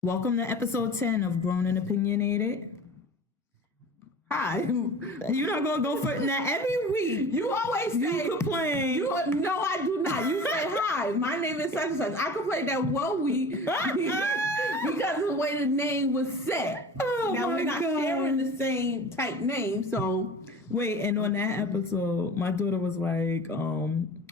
Welcome to episode 10 of Grown and Opinionated. Hi. You're not going to go for it now. Every week, You always say. you complain. No, I do not. You say, hi, my name is such and such. I complained that 1 week because of the way the name was set. Oh now, my we're not God. sharing the same type name, so. Wait, and on that episode, my daughter was like,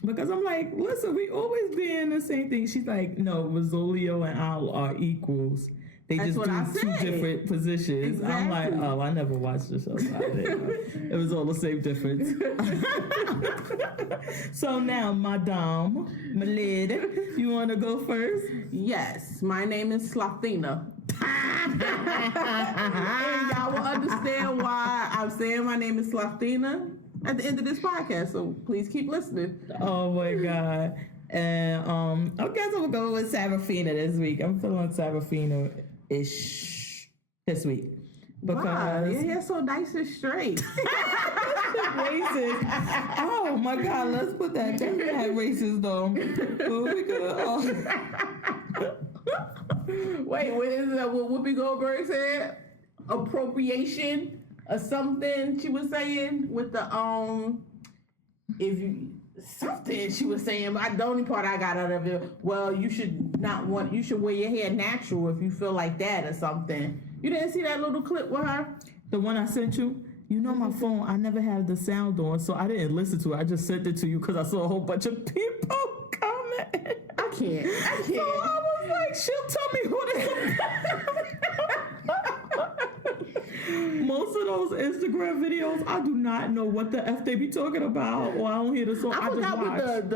because I'm like, listen, we always be in the same thing. She's like, no, Rosolio and Al are equals. They That's just what I do two said. different positions. Exactly. I'm like, oh, I never watched the show. So I didn't know. It was all the same difference. So now, Madame, Malid, you want to go first? Yes, my name is Slathina. And y'all will understand why I'm saying my name is Slathina at the end of this podcast, so please keep listening. Oh my God. And I guess I'm gonna go with Serafina this week. I'm feeling Serafina-ish this week. Wow, Because your hair's so nice and straight. racist. Oh my God, let's put that. They had racist though. But we could, Wait, what is that? What Whoopi Goldberg said? Appropriation or something she was saying with the if you something she was saying. But the only part I got out of it, well, you should wear your hair natural if you feel like that or something. You didn't see that little clip with her? the one I sent you. You know my phone, I never had the sound on, so I didn't listen to it. I just sent it to you because I saw a whole bunch of people comment. I can't. So I was like, she'll tell me who this is. Most of those Instagram videos, I do not know what the F they be talking about, or I don't hear the song. I forgot what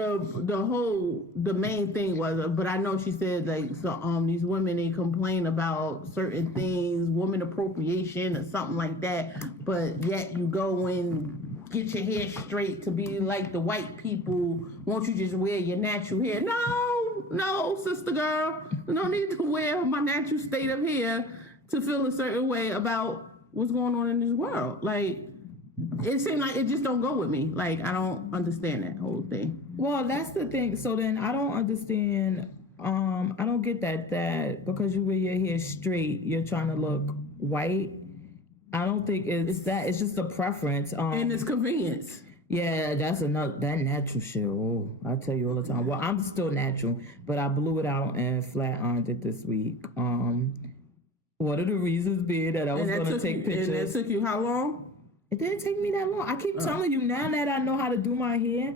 the main thing was, but I know she said like these women, they complain about certain things, woman appropriation or something like that, but yet you go and get your hair straight to be like the white people. Won't you just wear your natural hair? No, sister girl, no need to wear my natural state of hair to feel a certain way about what's going on in this world. Like, it seemed like it just don't go with me. Like, I don't understand that whole thing. Well, that's the thing. So then I don't understand. I don't get that because you wear your hair straight, you're trying to look white. I don't think it's that. It's just a preference. And it's convenience. Yeah, that's another that natural shit. Oh, I tell you all the time. Well, I'm still natural, but I blew it out and flat ironed it this week. One of the reasons being that I was going to take pictures. And it took you how long? It didn't take me that long. I keep telling you, now that I know how to do my hair,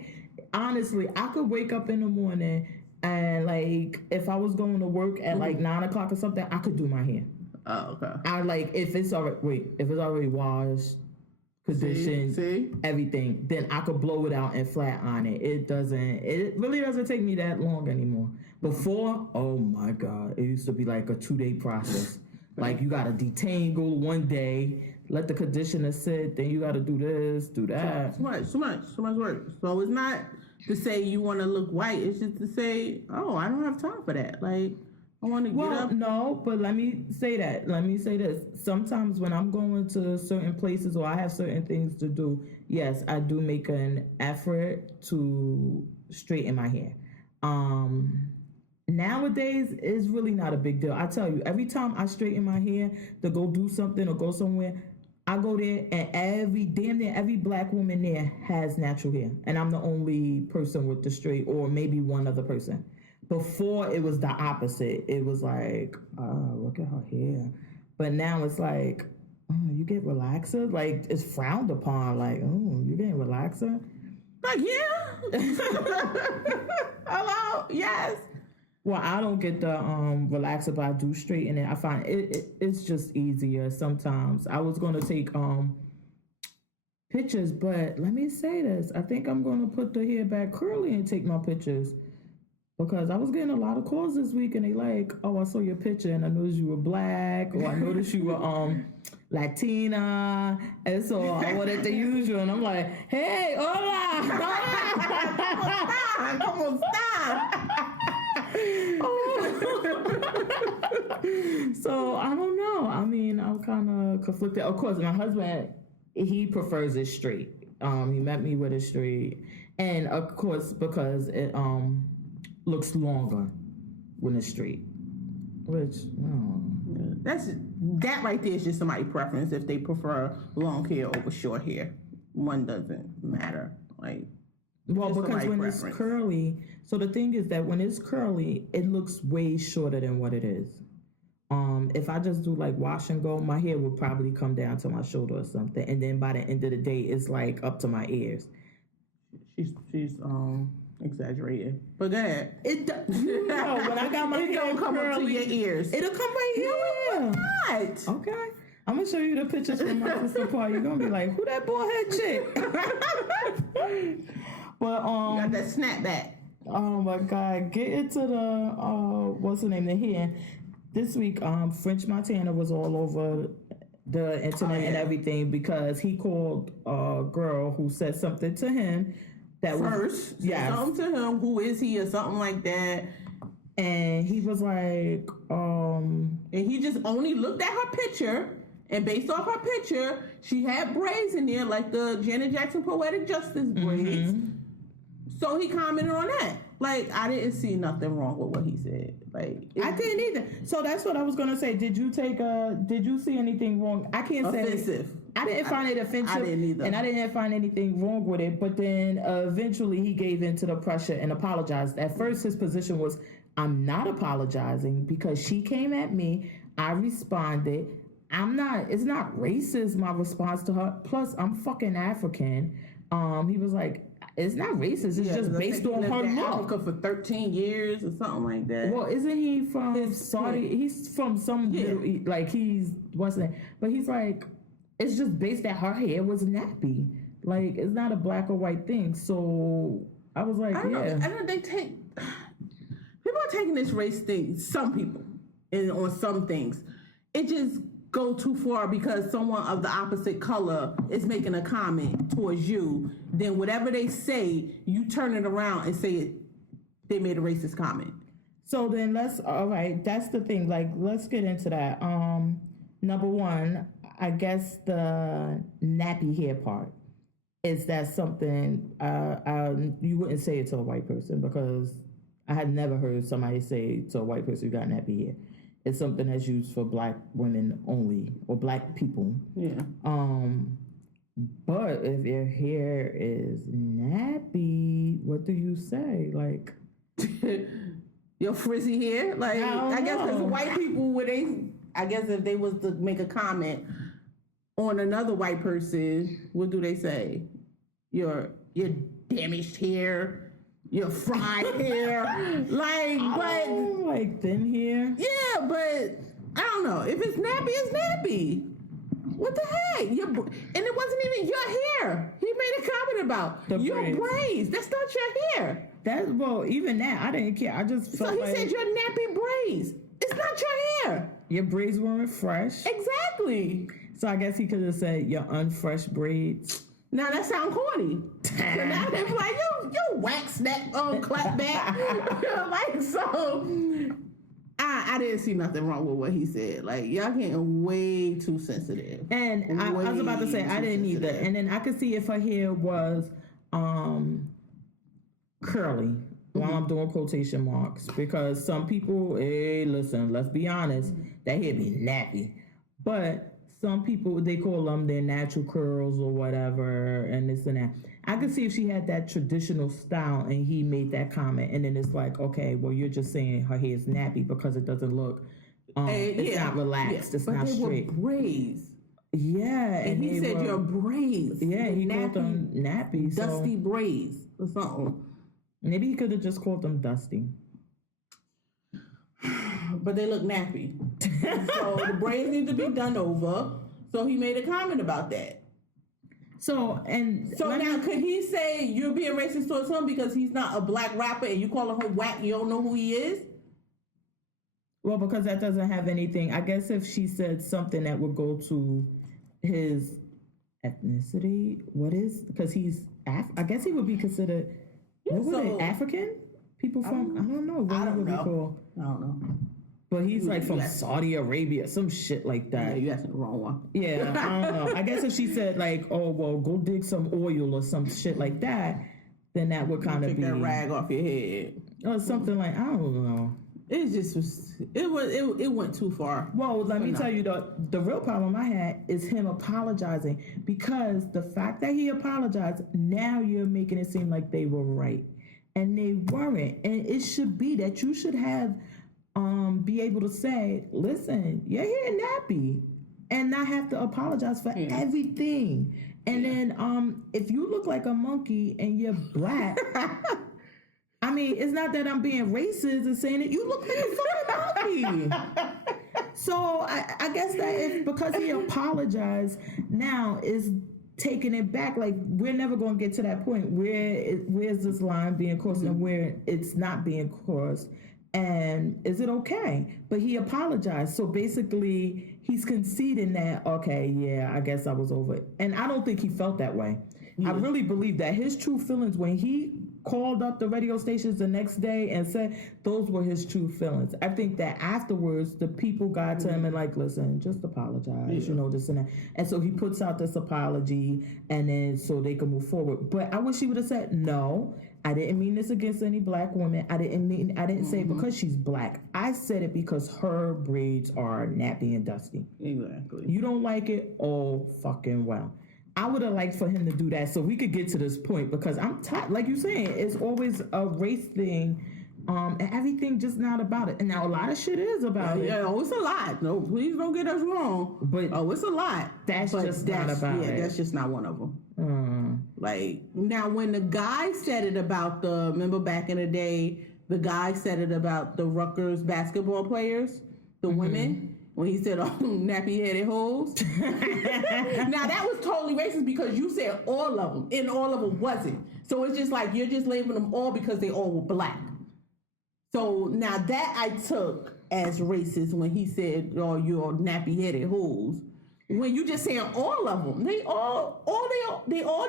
honestly, I could wake up in the morning and, like, if I was going to work at, like, 9 o'clock or something, I could do my hair. Oh, okay. I, like, if it's already washed, conditioned, everything, then I could blow it out and flat iron it. It really doesn't take me that long anymore. Before, oh, my God, it used to be, like, a 2-day process. Like, you got to detangle one day, let the conditioner sit, then you got to do this, do that. So much work. So it's not to say you want to look white. It's just to say, oh, I don't have time for that. Like, I want to get up. No, but let me say this. Sometimes when I'm going to certain places or I have certain things to do, yes, I do make an effort to straighten my hair. Nowadays, it's really not a big deal. I tell you, every time I straighten my hair to go do something or go somewhere, I go there and damn near every black woman there has natural hair. And I'm the only person with the straight, or maybe one other person. Before, it was the opposite. It was like, oh, look at her hair. But now it's like, oh, you get relaxer? Like, it's frowned upon. Like, oh, you getting relaxer? Like, yeah. Hello? Yes. Well, I don't get the relaxer, but I do straighten it. I find it's just easier sometimes. I was going to take pictures, but let me say this. I think I'm going to put the hair back curly and take my pictures. Because I was getting a lot of calls this week, and they like, oh, I saw your picture, and I noticed you were black, or I noticed you were Latina, and so I wanted to use you, and I'm like, hey, hola, ¿Cómo está? So I don't know. I mean, I'm kind of conflicted. Of course, my husband, he prefers it straight. He met me with it straight, and of course, because it looks longer when it's straight. Which, that right there is just somebody's preference if they prefer long hair over short hair. One doesn't matter. Like, well, just because when preference. it's curly, so the thing is that when it's curly, it looks way shorter than what it is. If I just do like wash and go, my hair would probably come down to my shoulder or something, and then by the end of the day, it's like up to my ears. She's exaggerating, but go ahead. When I got my hair don't come curly, up to your ears. It'll come right here. No, it's not. Okay. I'm gonna show you the pictures from my sister party. You're gonna be like, who that bald head chick? But You got that snapback. oh my God, get into the what's the name? The hair. This week, French Montana was all over the internet and everything because he called a girl who said something to him that First, yes, something to him. Who is he or something like that? and he was like, And he just only looked at her picture, and based off her picture, she had braids in there, like the Janet Jackson Poetic Justice braids. So he commented on that. Like, I didn't see nothing wrong with what he said. Like, I didn't either. So that's what I was gonna say. Did you see anything wrong? I can't say offensive. I didn't find it offensive. I didn't either. And I didn't find anything wrong with it. But then eventually he gave in to the pressure and apologized. At first his position was, I'm not apologizing because she came at me. I responded. It's not racist, my response to her. Plus, I'm fucking African. He was like, it's not racist. It's just based on her in look. Africa for 13 years or something like that. Well, isn't he from Saudi? He's from some like he's what's that? But he's like, it's just based that her hair was nappy. Like it's not a black or white thing. So I was like, I don't know. They take people are taking this race thing. Some people, and on some things, it just go too far because someone of the opposite color is making a comment towards you. Then whatever they say, you turn it around and say they made a racist comment. So then all right, that's the thing. Like, let's get into that. Number one, I guess the nappy hair part. Is that something you wouldn't say it to a white person because I had never heard somebody say to a white person you got nappy hair. It's something that's used for black women only or black people. Yeah. But if your hair is nappy, what do you say? Like your frizzy hair? Like I guess because white people I guess if they was to make a comment on another white person, what do they say? Your damaged hair. Your fried hair, like thin hair. Yeah, but I don't know. If it's nappy, it's nappy. What the heck? And it wasn't even your hair. He made a comment about your braids. That's not your hair. Even that I didn't care. I just felt so he said your nappy braids. It's not your hair. Your braids weren't fresh. Exactly. So I guess he could have said your unfresh braids. Now that sound corny. So now they're like, you wax that clap back. Like, so I didn't see nothing wrong with what he said. Like, y'all getting way too sensitive. And I was about to say I didn't either. And then I could see if her hair was curly while I'm doing quotation marks. Because some people, hey, listen, let's be honest, that hair be nappy. But some people, they call them their natural curls or whatever, and this and that. I could see if she had that traditional style and he made that comment, and then it's like, okay, well, you're just saying her hair is nappy because it doesn't look, it's not relaxed, it's not straight. But they were braids. Yeah. And he said your braids. Yeah, he called them nappy. Dusty braids or something. Maybe he could have just called them dusty. But they look nappy. So the braids need to be done over. So he made a comment about that. So now could he say you're being racist towards him because he's not a black rapper and you calling him whack, you don't know who he is? Well, because that doesn't have anything. I guess if she said something that would go to his ethnicity, because he's I guess he would be considered African? People from I don't know. I don't know. But he's like from Saudi Arabia, some shit like that. Yeah, you asking the wrong one. Yeah, I don't know. I guess if she said like, oh, well, go dig some oil or some shit like that, then that would kind of be... Take that rag off your head. Or something like, I don't know. It just was. It went too far. Well, let me tell you, the real problem I had is him apologizing, because the fact that he apologized, now you're making it seem like they were right, and they weren't. And it should be that you should have be able to say, listen, your hair nappy, and not have to apologize for everything. And then if you look like a monkey and you're black, I mean, it's not that I'm being racist and saying it. You look like a fucking monkey. So I guess that if, because he apologized, now is taking it back. Like, we're never going to get to that point. Where's this line being crossed and where it's not being crossed? And is it okay? But he apologized. So basically, he's conceding that, okay, yeah, I guess I was over it. And I don't think he felt that way. Yeah. I really believe that his true feelings, when he called up the radio stations the next day and said those were his true feelings. I think that afterwards, the people got to him and like, listen, just apologize, you know, this and that. And so he puts out this apology, and then so they can move forward. But I wish he would have said, no, I didn't mean this against any black woman. I didn't say it because she's black. I said it because her braids are nappy and dusty. Exactly. You don't like it? Oh, fucking well. I would have liked for him to do that so we could get to this point, because I'm tired. Like you're saying, it's always a race thing, and everything just not about it. And now a lot of shit is about it. Yeah, it's a lot. No, please don't get us wrong. But it's a lot. That's just not about it. Yeah, that's just not one of them. Like, now when the guy said it about remember back in the day, the guy said it about the Rutgers basketball players, the women, when he said, oh, nappy-headed hoes. Now, that was totally racist because you said all of them, and all of them wasn't. So it's just like, you're just labeling them all because they all were black. So now that I took as racist when he said, oh, you're nappy-headed hoes. When you just saying all of them, they all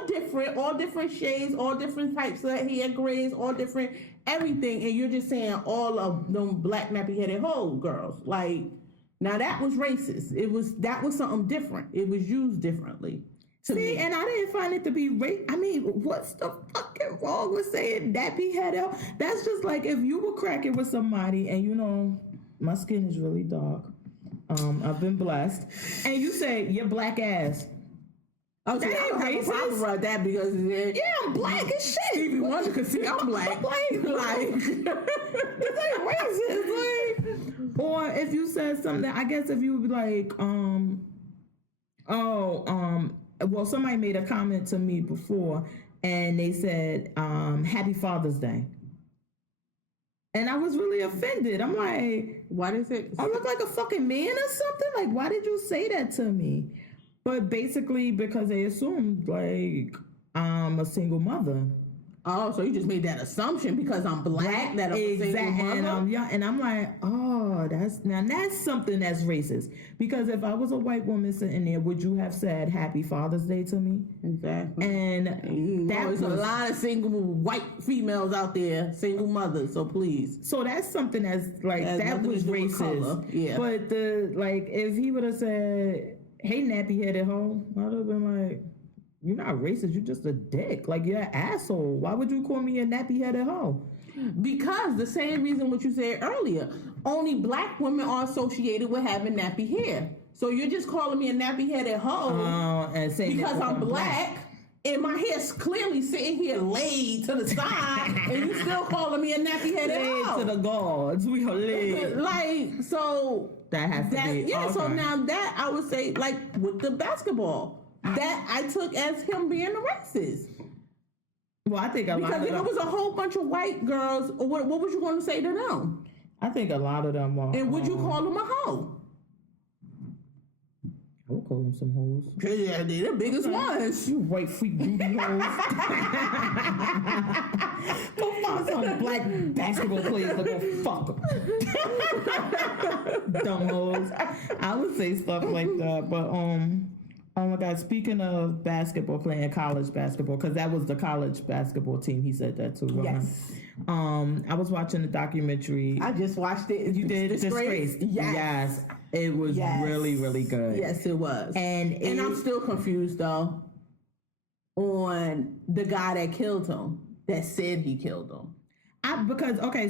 different, all different shades, all different types of hair grades, all different everything, and you're just saying all of them black nappy-headed hoe girls. Like, now that was racist. That was something different. It was used differently. See, and I didn't find it to be I mean, what's the fucking wrong with saying nappy-headed? That's just like if you were cracking with somebody, and you know, my skin is really dark. I've been blessed. And you say, you're black ass. Oh, that ain't racist. I have about that because I'm black as shit. Stevie Wonder could see I'm black. This ain't racist. Like, or if you said something, I guess if you would be like, well, somebody made a comment to me before, and they said, Happy Father's Day. And I was really offended. I'm like, why does it? I look like a fucking man or something? Like, why did you say that to me? But basically because they assumed, like, I'm a single mother. Oh, so you just made that assumption because I'm black that I'm a single mother? And I'm young, and I'm like, oh, that's something that's racist. Because if I was a white woman sitting there, would you have said Happy Father's Day to me? Exactly. And there's a lot of single white females out there, single mothers, so please. So that's something that's like, that was racist. Yeah. But if he would have said, hey, nappy-headed hoe, I would have been like, you're not racist, you're just a dick. Like, you're an asshole. Why would you call me a nappy-headed hoe? Because the same reason what you said earlier. Only black women are associated with having nappy hair. So you're just calling me a nappy-headed hoe and saying because I'm black. And my hair's clearly sitting here laid to the side, and you still calling me a nappy-headed hoe. Laid to the gods. We are laid. Like, so... That has to be... Yeah, okay. So now that, I would say, like, with the basketball... That I took as him being a racist. Well, I think because if it was a whole bunch of white girls, what was you going to say to them? I think a lot of them are. And would you call them a hoe? I would call them some hoes. Yeah, they're the biggest ones. You white freak booty hoes. Go find some black basketball players to go fuck them. Dumb hoes. I would say stuff like that, but oh my God, speaking of basketball, playing college basketball, because that was the college basketball team. He said that too, right? Yes. I was watching the documentary. I just watched it. You did? Disgrace? Yes. It was really, really good. Yes, it was. And I'm still confused, though, on the guy that killed him, that said he killed him.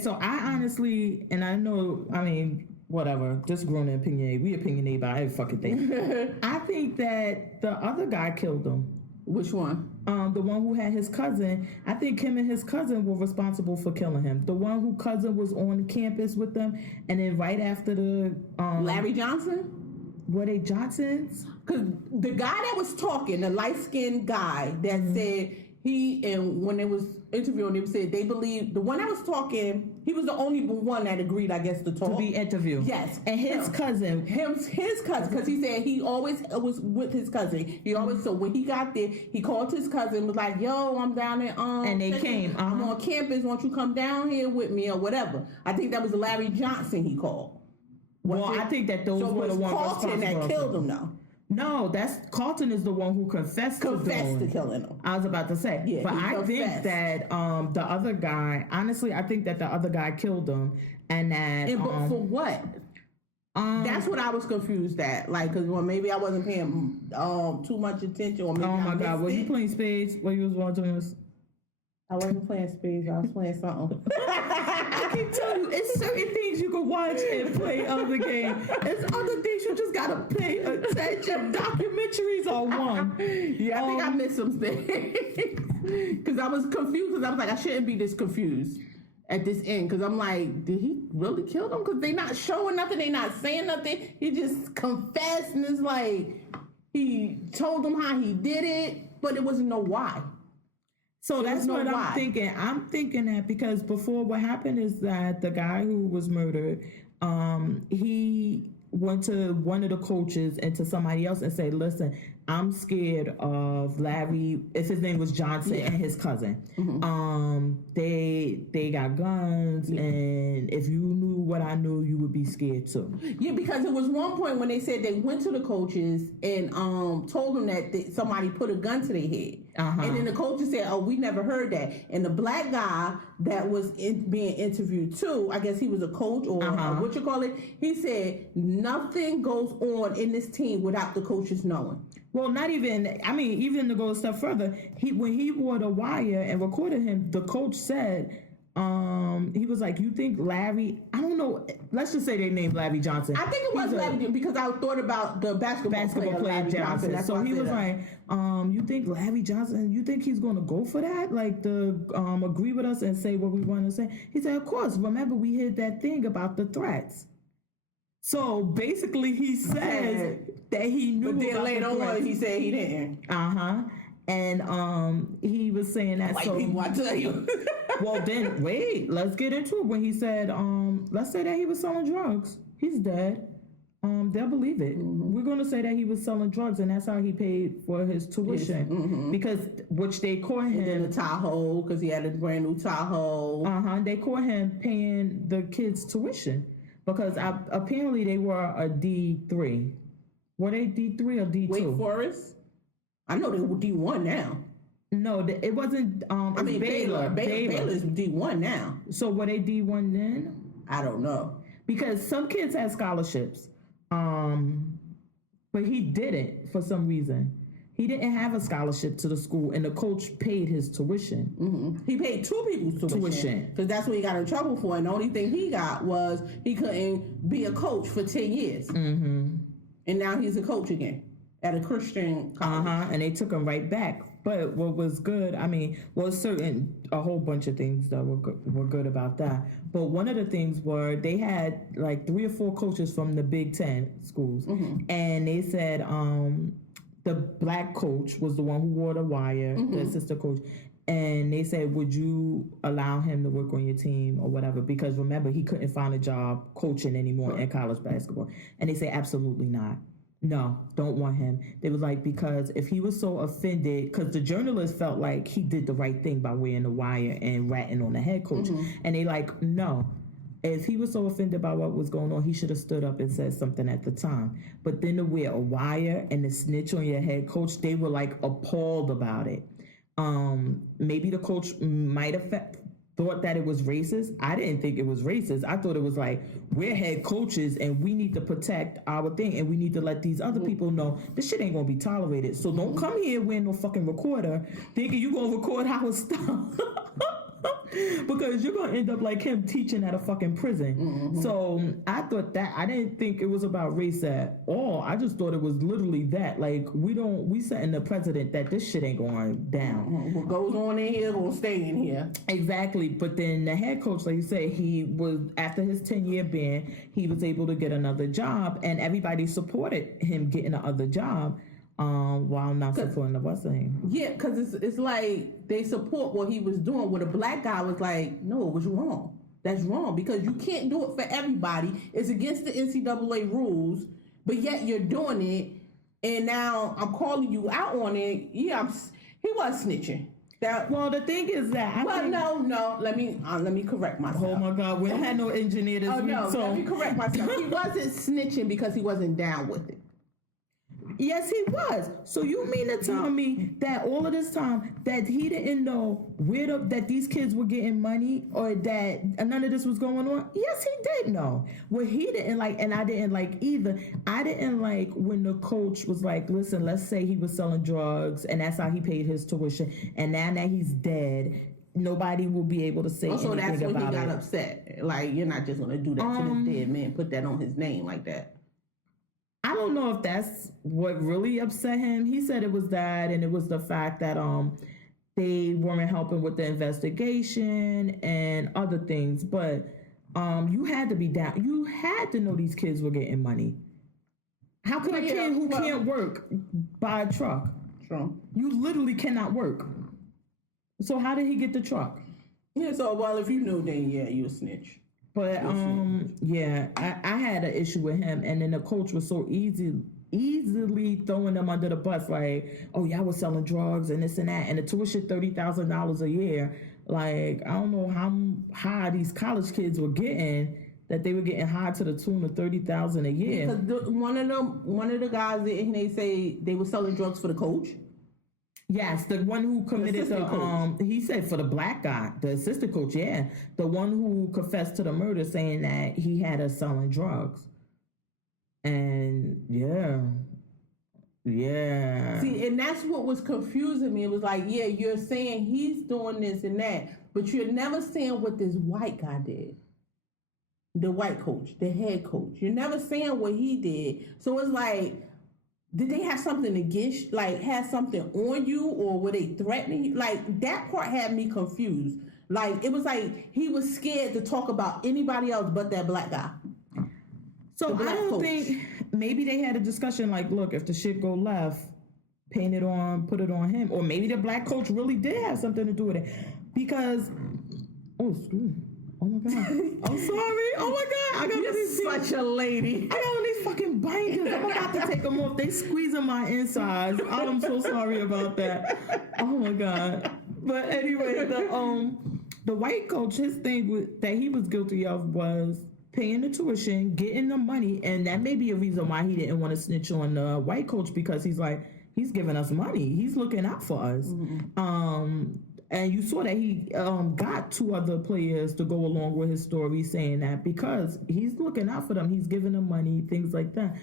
So I honestly, and I know, I mean, whatever, just grown and opinionated. We opinionated about every fucking thing. I think that the other guy killed him. Which one? The one who had his cousin. I think him and his cousin were responsible for killing him. The one who cousin was on campus with them, and then right after the Larry Johnson. Were they Johnsons? Because the guy that was talking, the light skinned guy that said when they was interviewing, they said they believe the one that was talking, he was the only one that agreed, I guess, to talk. To be interviewed. Yes. And his cousin. His cousin, because he said he always was with his cousin. He always, so when he got there, he called his cousin, was like, yo, I'm down there. And they came. I'm on campus. Won't you come down here with me or whatever? I think that was Larry Johnson he called. I think that those were the ones Carlton that killed him, though. No, Carlton is the one who confessed to killing him. I was about to say. Yeah, but I think that the other guy, honestly, I think that the other guy killed him. And that... but for what? That's what I was confused at. Like, because maybe I wasn't paying too much attention. Or maybe oh my God, were you playing spades while you was watching this? I wasn't playing spades. I was playing something. I can tell you, it's certain things you can watch and play other games. It's other things you just gotta pay attention. Documentaries are one. Yeah, I think I missed some things because I was confused. Because I was like, I shouldn't be this confused at this end. Because I'm like, did he really kill them? Because they not showing nothing. They not saying nothing. He just confessed, and it's like he told them how he did it, but it wasn't no why. So that's what I'm thinking. I'm thinking that because before what happened is that the guy who was murdered, he went to one of the coaches and to somebody else and said, listen, I'm scared of Larry, if his name was Johnson, and his cousin. They got guns, and if you knew what I knew, you would be scared too. Yeah, because it was one point when they said they went to the coaches and told them that somebody put a gun to their head. And then the coaches said, oh, we never heard that. And the black guy that was being interviewed too, I guess he was a coach or what you call it, he said nothing goes on in this team without the coaches knowing. Well, not even, I mean, even to go a step further, when he wore the wire and recorded him, the coach said, he was like, you think Larry, I don't know, let's just say they named Larry Johnson. I think it was Larry because I thought about the basketball player Larry Johnson. So he was like, you think Larry Johnson, you think he's going to go for that? Like, to agree with us and say what we want to say? He said, of course, remember we heard that thing about the threats. So basically he says that he knew but then about later the threats. On, he said he didn't. And he was saying that. White people, I tell you. Well, then wait. Let's get into it. When he said, let's say that he was selling drugs. He's dead. They'll believe it. We're going to say that he was selling drugs, and that's how he paid for his tuition. Because which they caught him in a Tahoe because he had a brand new Tahoe. They caught him paying the kids' tuition because apparently they were a D3. Were they D3 or D2? Wake Forest. I know they were D1 now. No, it wasn't. I mean, Baylor. Baylor's D1 now. So were they D1 then? I don't know. Because some kids had scholarships, but he didn't for some reason. He didn't have a scholarship to the school, and the coach paid his tuition. He paid two people's tuition because that's what he got in trouble for. And the only thing he got was he couldn't be a coach for 10 years, and now he's a coach again at a Christian college. And they took him right back. But what was good, I mean, a whole bunch of things that were good about that. But one of the things were they had like 3 or 4 coaches from the Big Ten schools. And they said the black coach was the one who wore the wire, the assistant coach. And they said, would you allow him to work on your team or whatever? Because remember, he couldn't find a job coaching anymore in college basketball. And they said, absolutely not. No, don't want him. They was like, because if he was so offended, because the journalist felt like he did the right thing by wearing the wire and ratting on the head coach. And they like, no, if he was so offended by what was going on, he should have stood up and said something at the time. But then to wear a wire and to snitch on your head coach, they were like appalled about it. Maybe the coach might have thought that it was racist. I didn't think it was racist. I thought it was like, we're head coaches and we need to protect our thing and we need to let these other people know this shit ain't gonna be tolerated. So don't come here wearing no fucking recorder thinking you gonna record our stuff. Because you're gonna end up like him teaching at a fucking prison. Mm-hmm. So I thought that I didn't think it was about race at all. I just thought it was literally that. Like we setting the precedent that this shit ain't going down. Mm-hmm. What goes on in here gonna stay in here. Exactly. But then the head coach, like you said, he was after his 10-year ban, he was able to get another job, and everybody supported him getting another job. While not supporting the Wesleyan. Yeah, because it's like they support what he was doing. Where the black guy was like, no, it was wrong. That's wrong because you can't do it for everybody. It's against the NCAA rules, but yet you're doing it, and now I'm calling you out on it. Yeah, he was snitching. Well, the thing is that no. Let me correct myself. Oh my God, we had no engineer this week. No, so let me correct myself. He wasn't snitching because he wasn't down with it. Yes, he was. So you mean to tell me that all of this time that he didn't know that these kids were getting money or that none of this was going on? Yes, he did know. What he didn't like, and I didn't like either, I didn't like when the coach was like, listen, let's say he was selling drugs and that's how he paid his tuition. And now that he's dead, nobody will be able to say anything about it. So that's when he got upset. Like, you're not just going to do that to this dead man, put that on his name like that. I don't know if that's what really upset him. He said it was that, and it was the fact that they weren't helping with the investigation and other things. But you had to be down. You had to know these kids were getting money. How could a kid who can't work buy a truck? True. You literally cannot work. So how did he get the truck? Yeah. So if you knew, then yeah, you a snitch. But yeah, I had an issue with him, and then the coach was so easily throwing them under the bus, like, oh, y'all was selling drugs and this and that, and the tuition $30,000 a year. Like, I don't know how high these college kids were getting, that they were getting high to the tune of $30,000 a year. Because one of the guys, they say they were selling drugs for the coach. Yes, the one who committed he said for the black guy, the assistant coach, yeah. The one who confessed to the murder, saying that he had us selling drugs. And yeah. See, and that's what was confusing me. It was like, yeah, you're saying he's doing this and that, but you're never saying what this white guy did. The white coach, the head coach. You're never saying what he did. So it's like, did they have something against, like, have something on you, or were they threatening you? Like, that part had me confused. Like, it was like he was scared to talk about anybody else but that black guy. So I don't think, maybe they had a discussion like, look, if the shit go left, put it on him. Or maybe the black coach really did have something to do with it. Because, oh my God. I'm sorry. Oh my God. I got You're such a lady. I got all these fucking binders. I'm about to take them off. They squeezing my insides. I'm so sorry about that. Oh my God. But anyway, the white coach, his thing that he was guilty of was paying the tuition, getting the money, and that may be a reason why he didn't want to snitch on the white coach, because he's like, he's giving us money. He's looking out for us. Mm-hmm. And you saw that he got 2 other players to go along with his story, saying that because he's looking out for them, he's giving them money, things like that.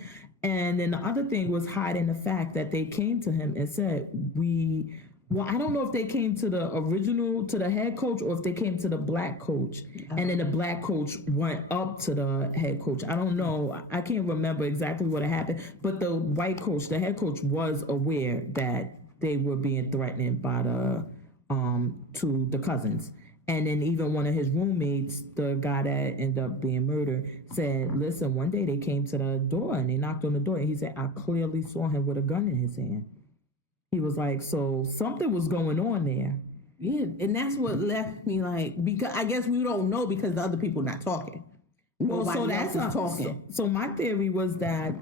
And then the other thing was hiding the fact that they came to him and said, I don't know if they came to the head coach, or if they came to the black coach, and then the black coach went up to the head coach. I don't know. I can't remember exactly what happened, but the white coach, the head coach, was aware that they were being threatened by to the cousins. And then even one of his roommates, the guy that ended up being murdered, said, listen, one day they came to the door and they knocked on the door, and he said, I clearly saw him with a gun in his hand. He was like, so something was going on there. Yeah, and that's what left me like, because I guess we don't know because the other people not talking. Well, so that's talking. So my theory was that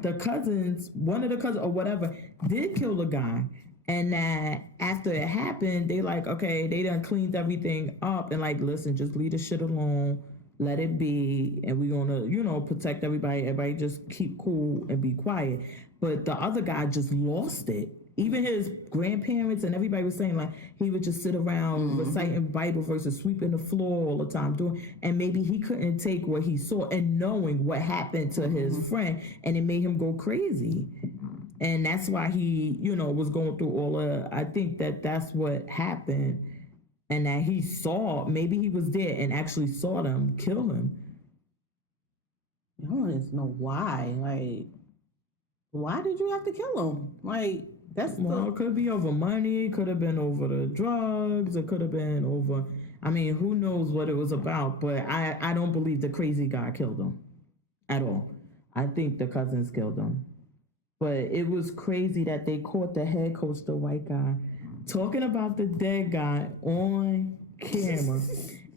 one of the cousins or whatever, did kill the guy. And that after it happened, they like, okay, they done cleaned everything up and like, listen, just leave the shit alone, let it be, and we're gonna, protect everybody. Everybody just keep cool and be quiet. But the other guy just lost it. Even his grandparents and everybody was saying like he would just sit around reciting Bible verses, sweeping the floor all the time, and maybe he couldn't take what he saw and knowing what happened to his friend, and it made him go crazy. And that's why he, was going through I think that's what happened. and that he saw, maybe he was there and actually saw them kill him. I want to know why. Like, why did you have to kill him? Like, it could be over money, could have been over the drugs, it could have been over, I mean, who knows what it was about, but I don't believe the crazy guy killed him at all. I think the cousins killed him. But it was crazy that they caught the head coach, the white guy, talking about the dead guy on camera.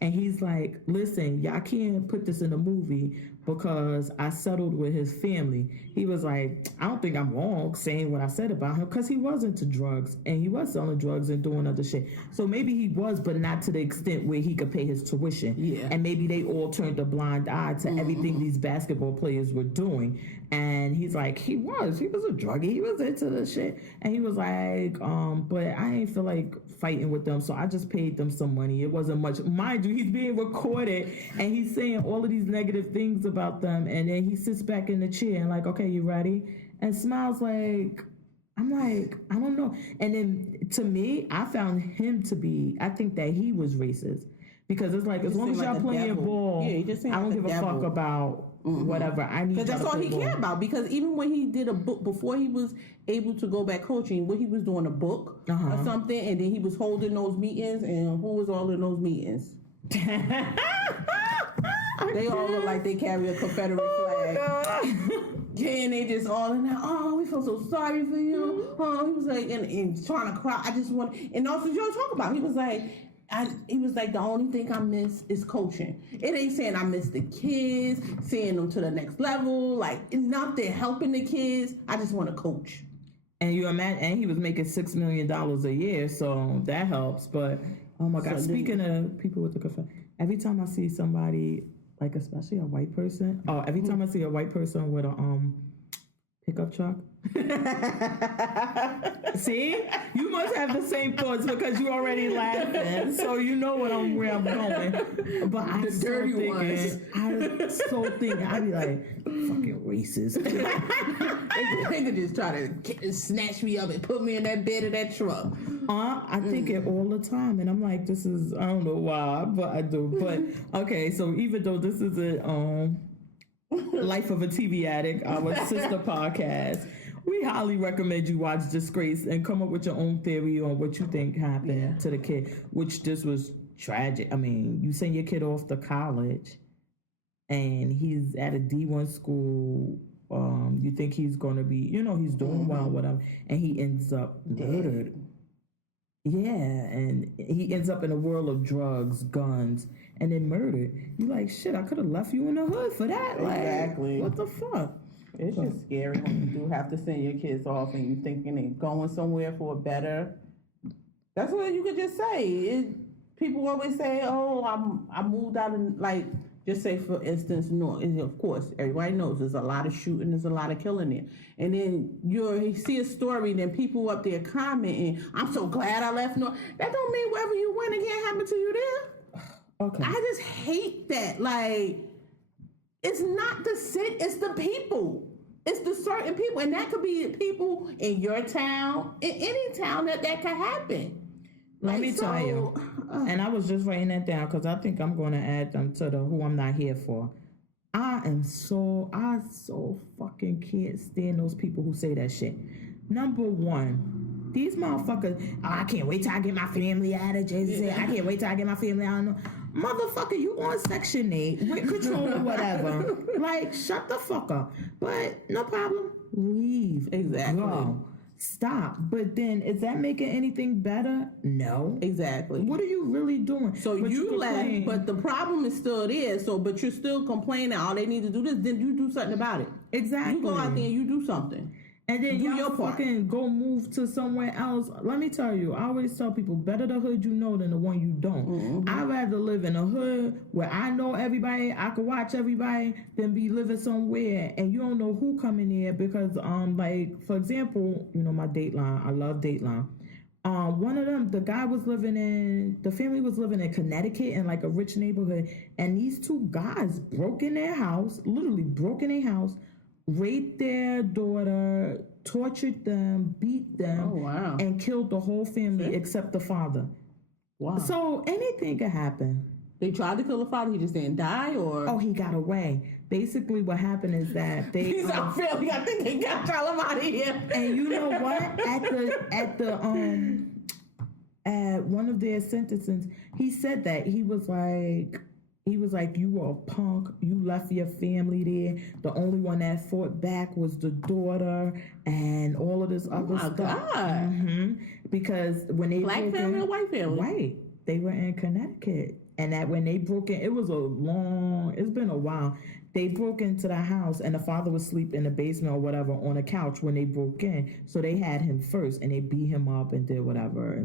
And he's like, listen, y'all can't put this in a movie because I settled with his family. He was like, I don't think I'm wrong saying what I said about him, because he was into drugs and he was selling drugs and doing other shit. So maybe he was, but not to the extent where he could pay his tuition. Yeah. And maybe they all turned a blind eye to everything these basketball players were doing. And he's like, he was a druggie. He was into the shit. And he was like, but I ain't feel like fighting with them, so I just paid them some money. It wasn't much. Mind you, he's being recorded and he's saying all of these negative things about them, and then he sits back in the chair and like, okay, you ready? And smiles like, I'm like, I don't know. And then to me, I found him to be, I think that he was racist, because it's like, as long as y'all playing your ball, I don't give a fuck about whatever. I need, because that's all he cared about. Because even when he did a book, before he was able to go back coaching, when he was doing a book or something, and then he was holding those meetings, and who was all in those meetings? They all look like they carry a Confederate flag. Yeah, and they just all in there, oh, we feel so sorry for you. Oh, he was like, and trying to cry. I just want, and also Joe talk about, he was like, the only thing I miss is coaching. It ain't saying I miss the kids, seeing them to the next level, like nothing, helping the kids. I just want to coach. And you imagine, and he was making $6 million a year, so that helps. But oh my God, speaking of people with the cafe, every time I see somebody, like especially a white person, every time I see a white person with a pickup truck. See, you must have the same thoughts because you already laughing, so you know where I'm going. But I so thinking, I'd be like, fucking racist. They could just try to snatch me up and put me in that bed of that truck. I think it all the time, and I'm like, this is, I don't know why, but I do. But okay, so even though this is a Life of a TV Addict, our sister podcast, we highly recommend you watch Disgrace and come up with your own theory on what you think happened to the kid, which this was tragic. I mean, you send your kid off to college and he's at a D1 school. You think he's going to be, he's doing well, whatever, and he ends up murdered. Yeah, and he ends up in a world of drugs, guns, and then murdered. You like, shit, I could have left you in the hood for that. Exactly. Like, what the fuck? It's just scary when you do have to send your kids off and you thinking they're going somewhere for a better. That's what you could just say. People always say, oh, I moved out and like, just say for instance, of course, everybody knows there's a lot of shooting, there's a lot of killing there. And then you see a story, then people up there commenting, I'm so glad I left North. That don't mean wherever you went, it can't happen to you there. Okay. I just hate that. Like, it's not the city, it's the people. It's the certain people. And that could be people in your town, in any town that could happen. Let me tell you, and I was just writing that down because I think I'm going to add them to the who I'm not here for. I so fucking can't stand those people who say that shit. Number one, these motherfuckers, I can't wait till I get my family out of Jersey. I can't wait till I get my family out of motherfucker, you on Section 8 with control or whatever. Like, shut the fuck up. But no problem. Leave. Exactly. Go. Stop. But then, is that making anything better? No. Exactly. What are you really doing? So you left, but the problem is still there. So, but you're still complaining. All they need to do this, then you do something about it. Exactly. You go out there and you do something. And then do y'all your part. Fucking go move to somewhere else. Let me tell you, I always tell people, better the hood you know than the one you don't. Mm-hmm. I'd rather live in a hood where I know everybody, I can watch everybody, than be living somewhere and you don't know who coming there because, like, for example, my Dateline, I love Dateline. One of them, the family was living in Connecticut in like a rich neighborhood, and these two guys broke in their house, raped their daughter, tortured them, beat them, and killed the whole family except the father. Wow. So anything could happen. They tried to kill the father. He just didn't die, or Oh, he got away. Basically, what happened is that they. He's not family. I think they got y'all out of here. And you know what? At one of their sentences, he said that he was like, you were a punk. You left your family there. The only one that fought back was the daughter, and all of this other stuff. God. Because when they Black family or white family? Right, they were in Connecticut, and that when they broke in, it's been a while. They broke into the house, and the father was asleep in the basement or whatever on a couch when they broke in. So they had him first, and they beat him up and did whatever.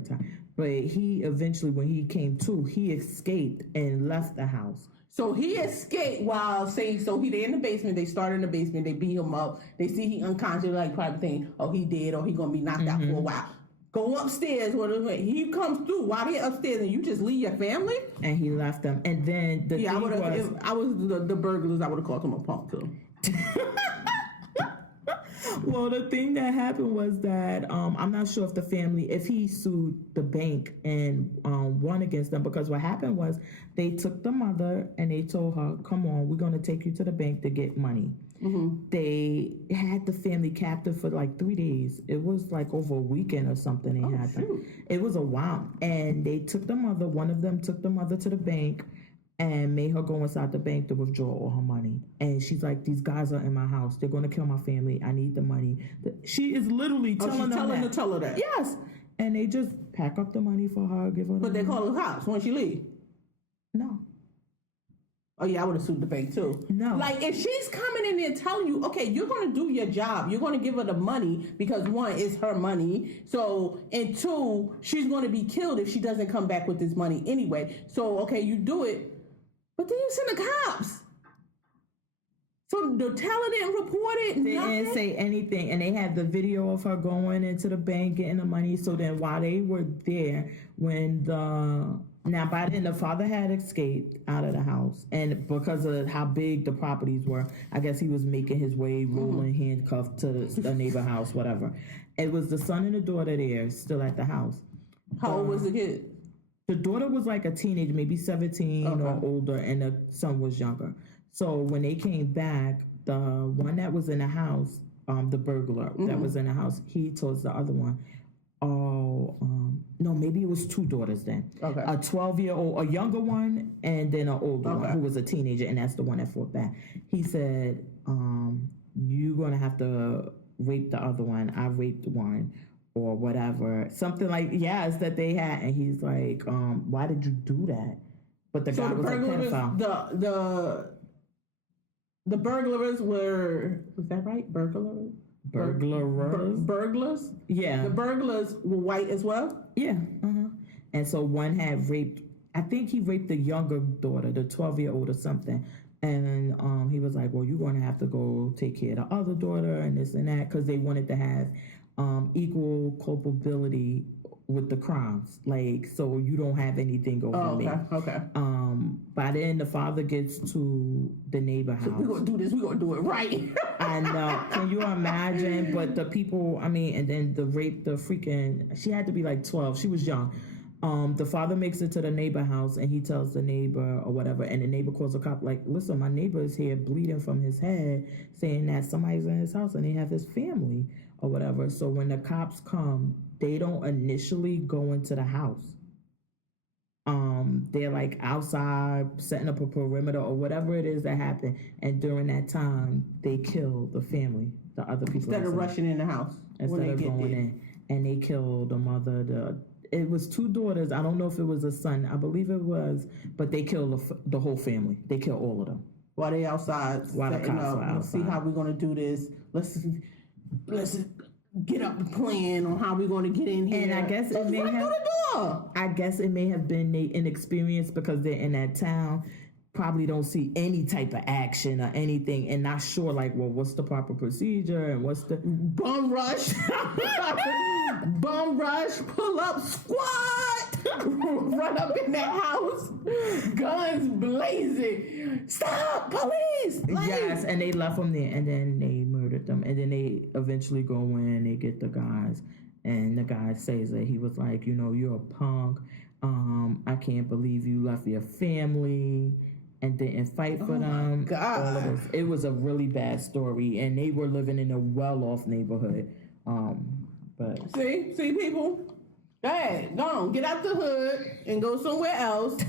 But he eventually, when he came to, he escaped and left the house. So he escaped while saying, so they in the basement, they started in the basement, they beat him up, they see he unconscious, like probably thinking, oh, he dead, or he gonna be knocked out for a while. Go upstairs, he comes through while they're upstairs, and you just leave your family? And he left them. And then the thing if I was the burglars, I would have called him a punk too. Well, the thing that happened was that I'm not sure if he sued the bank and won against them, because what happened was they took the mother and they told her, come on, we're going to take you to the bank to get money. They had the family captive for like 3 days. It was like over a weekend or something. They had them. It was a while. And they took the mother, one of them took the mother to the bank and made her go inside the bank to withdraw all her money. And she's like, these guys are in my house. They're going to kill my family. I need the money. She is literally telling them that. Tell her that. Yes. And they just pack up the money for her, give her the But they money. call the cops when she leave. No. Oh, yeah, I would have sued the bank, too. No. Like, if she's coming in there telling you, okay, you're going to do your job. You're going to give her the money because, one, it's her money. So, and two, she's going to be killed if she doesn't come back with this money anyway. So, okay, you do it. But then you send the cops. So the teller didn't report it. They didn't say anything. And they had the video of her going into the bank, getting the money. So then while they were there, now by then the father had escaped out of the house. And because of how big the properties were, I guess he was making his way, rolling handcuffed to the neighbor house, whatever. It was the son and the daughter there, still at the house. How old was the kid? The daughter was like a teenager, maybe 17 or older, and the son was younger. So when they came back, the one that was in the house, the burglar that was in the house, he told the other one, no, maybe it was two daughters then. Okay. A 12-year-old, a younger one, and then an older one who was a teenager, and that's the one that fought back. He said, you're going to have to rape the other one. I raped one. Or whatever, something like that they had, and he's like, "Why did you do that?" But the guy was like pedophile. The burglars were, was that right? Burglars. Yeah. The burglars were white as well. Yeah. And so one had raped. I think he raped the younger daughter, the 12-year-old or something. And he was like, "Well, you're going to have to go take care of the other daughter and this and that," because they wanted to have equal culpability with the crimes, like, so you don't have anything over me. Okay. By then the father gets to the neighbor house. So we're gonna do this. We're gonna do it right. I know. Can you imagine? But the people, and then the rape, she had to be like 12. She was young. The father makes it to the neighbor house, and he tells the neighbor or whatever, and the neighbor calls the cop, like, listen, my neighbor is here bleeding from his head, saying that somebody's in his house and they have his family or whatever. So when the cops come, they don't initially go into the house. They're like outside setting up a perimeter or whatever it is that happened, and during that time they kill the family, the other people, instead of rushing in the house, instead of going in, and they kill the mother. It was two daughters. I don't know if it was a son. I believe it was, but they killed the whole family. They killed all of them while they outside. While the cops were outside. Let's see how we're gonna do this. Let's get up the plan on how we're going to get in here. And I guess it may have been their inexperience because they're in that town, probably don't see any type of action or anything, and not sure, like, well, what's the proper procedure and what's the bum rush, pull up, squad, run up in that house, guns blazing, stop, police. Yes, and they left them there, and then they murdered them, and then they eventually go in, they get the guys, and the guy says that he was like, you're a punk. I can't believe you left your family and didn't fight for them. God. All of this. It was a really bad story, and they were living in a well-off neighborhood. But See, people. Go ahead, go on, get out the hood and go somewhere else.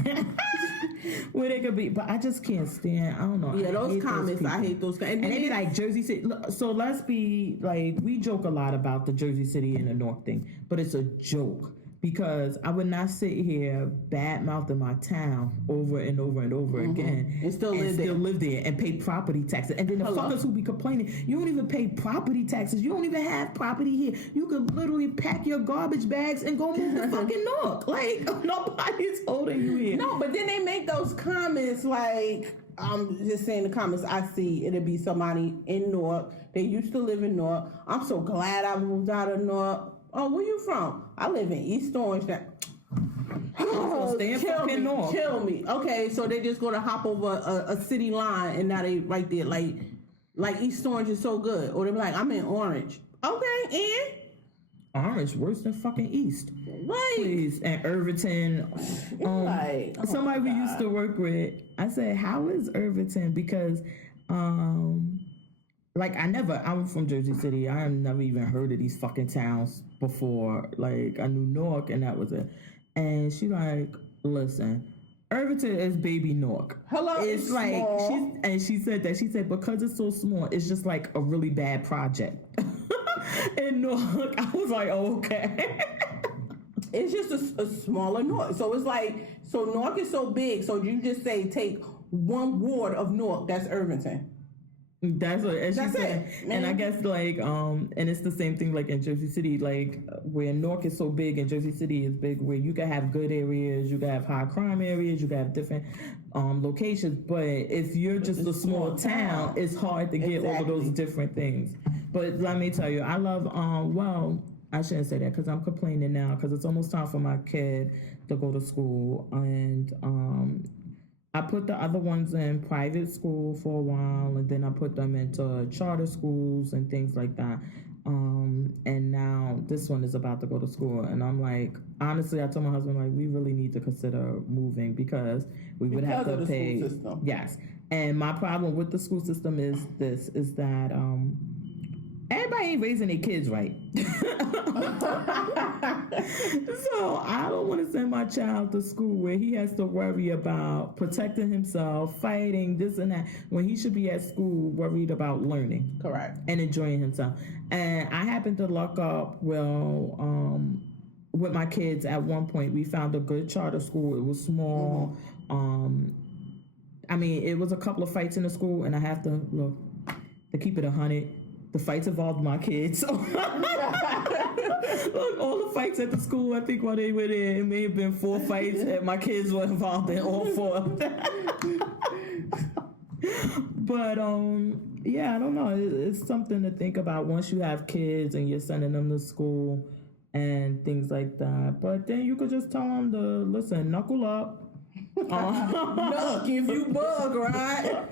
where they could be, but I just can't stand. I don't know. Yeah, I those hate comments. I hate those. And they be like Jersey City. So let's be like, we joke a lot about the Jersey City and the North thing, but it's a joke. Because I would not sit here bad mouthing my town over and over and over again and still live there and pay property taxes. And then the fuckers who be complaining, you don't even pay property taxes. You don't even have property here. You could literally pack your garbage bags and go move to fucking North. Like, nobody's holding you here. No, but then they make those comments like, I'm just saying the comments I see, it'll be somebody in North. They used to live in North. I'm so glad I moved out of North. Oh, where you from? I live in East Orange now. So stay in fucking North. Kill me. Okay, so they just gonna hop over a city line and now they right there. Like East Orange is so good. Or they be like, I'm in Orange. Okay, and? Orange worse than fucking East. Like, please. And Irvington. Somebody we used to work with, I said, how is Irvington? Because like I'm from Jersey City. I have never even heard of these fucking towns before. Like I knew Newark and that was it. And she like, listen, Irvington is baby Newark. Hello, it's like small. She said because it's so small, it's just like a really bad project. In Newark, I was like, oh, okay. It's just a smaller Newark. So it's like, so Newark is so big. So you just say take one ward of Newark. That's Irvington. That's what she That's said. it. And I guess like and it's the same thing like in Jersey City, like where Newark is so big and Jersey City is big, where you can have good areas, you can have high crime areas, you can have different locations, but if you're just a small town, it's hard to get all of those different things. But let me tell you, I love well, I shouldn't say that because I'm complaining now because it's almost time for my kid to go to school, and I put the other ones in private school for a while, and then I put them into charter schools and things like that. And now this one is about to go to school, and I'm like, honestly, I told my husband, like, we really need to consider moving because we would have to pay. Yes, and my problem with the school system is that everybody ain't raising their kids right. So I don't want to send my child to school where he has to worry about protecting himself, fighting, this and that, when he should be at school worried about learning. Correct. And enjoying himself. And I happened to luck up, with my kids at one point. We found a good charter school. It was small. I mean, it was a couple of fights in the school, and I have to, look, to keep it 100, the fights involved my kids. So look, all the fights at the school, I think while they were there, it may have been 4 fights, and my kids were involved in all 4 of them. But yeah, I don't know. It's something to think about once you have kids and you're sending them to school and things like that. But then you could just tell them to listen, knuckle up. Look, if you bug, right?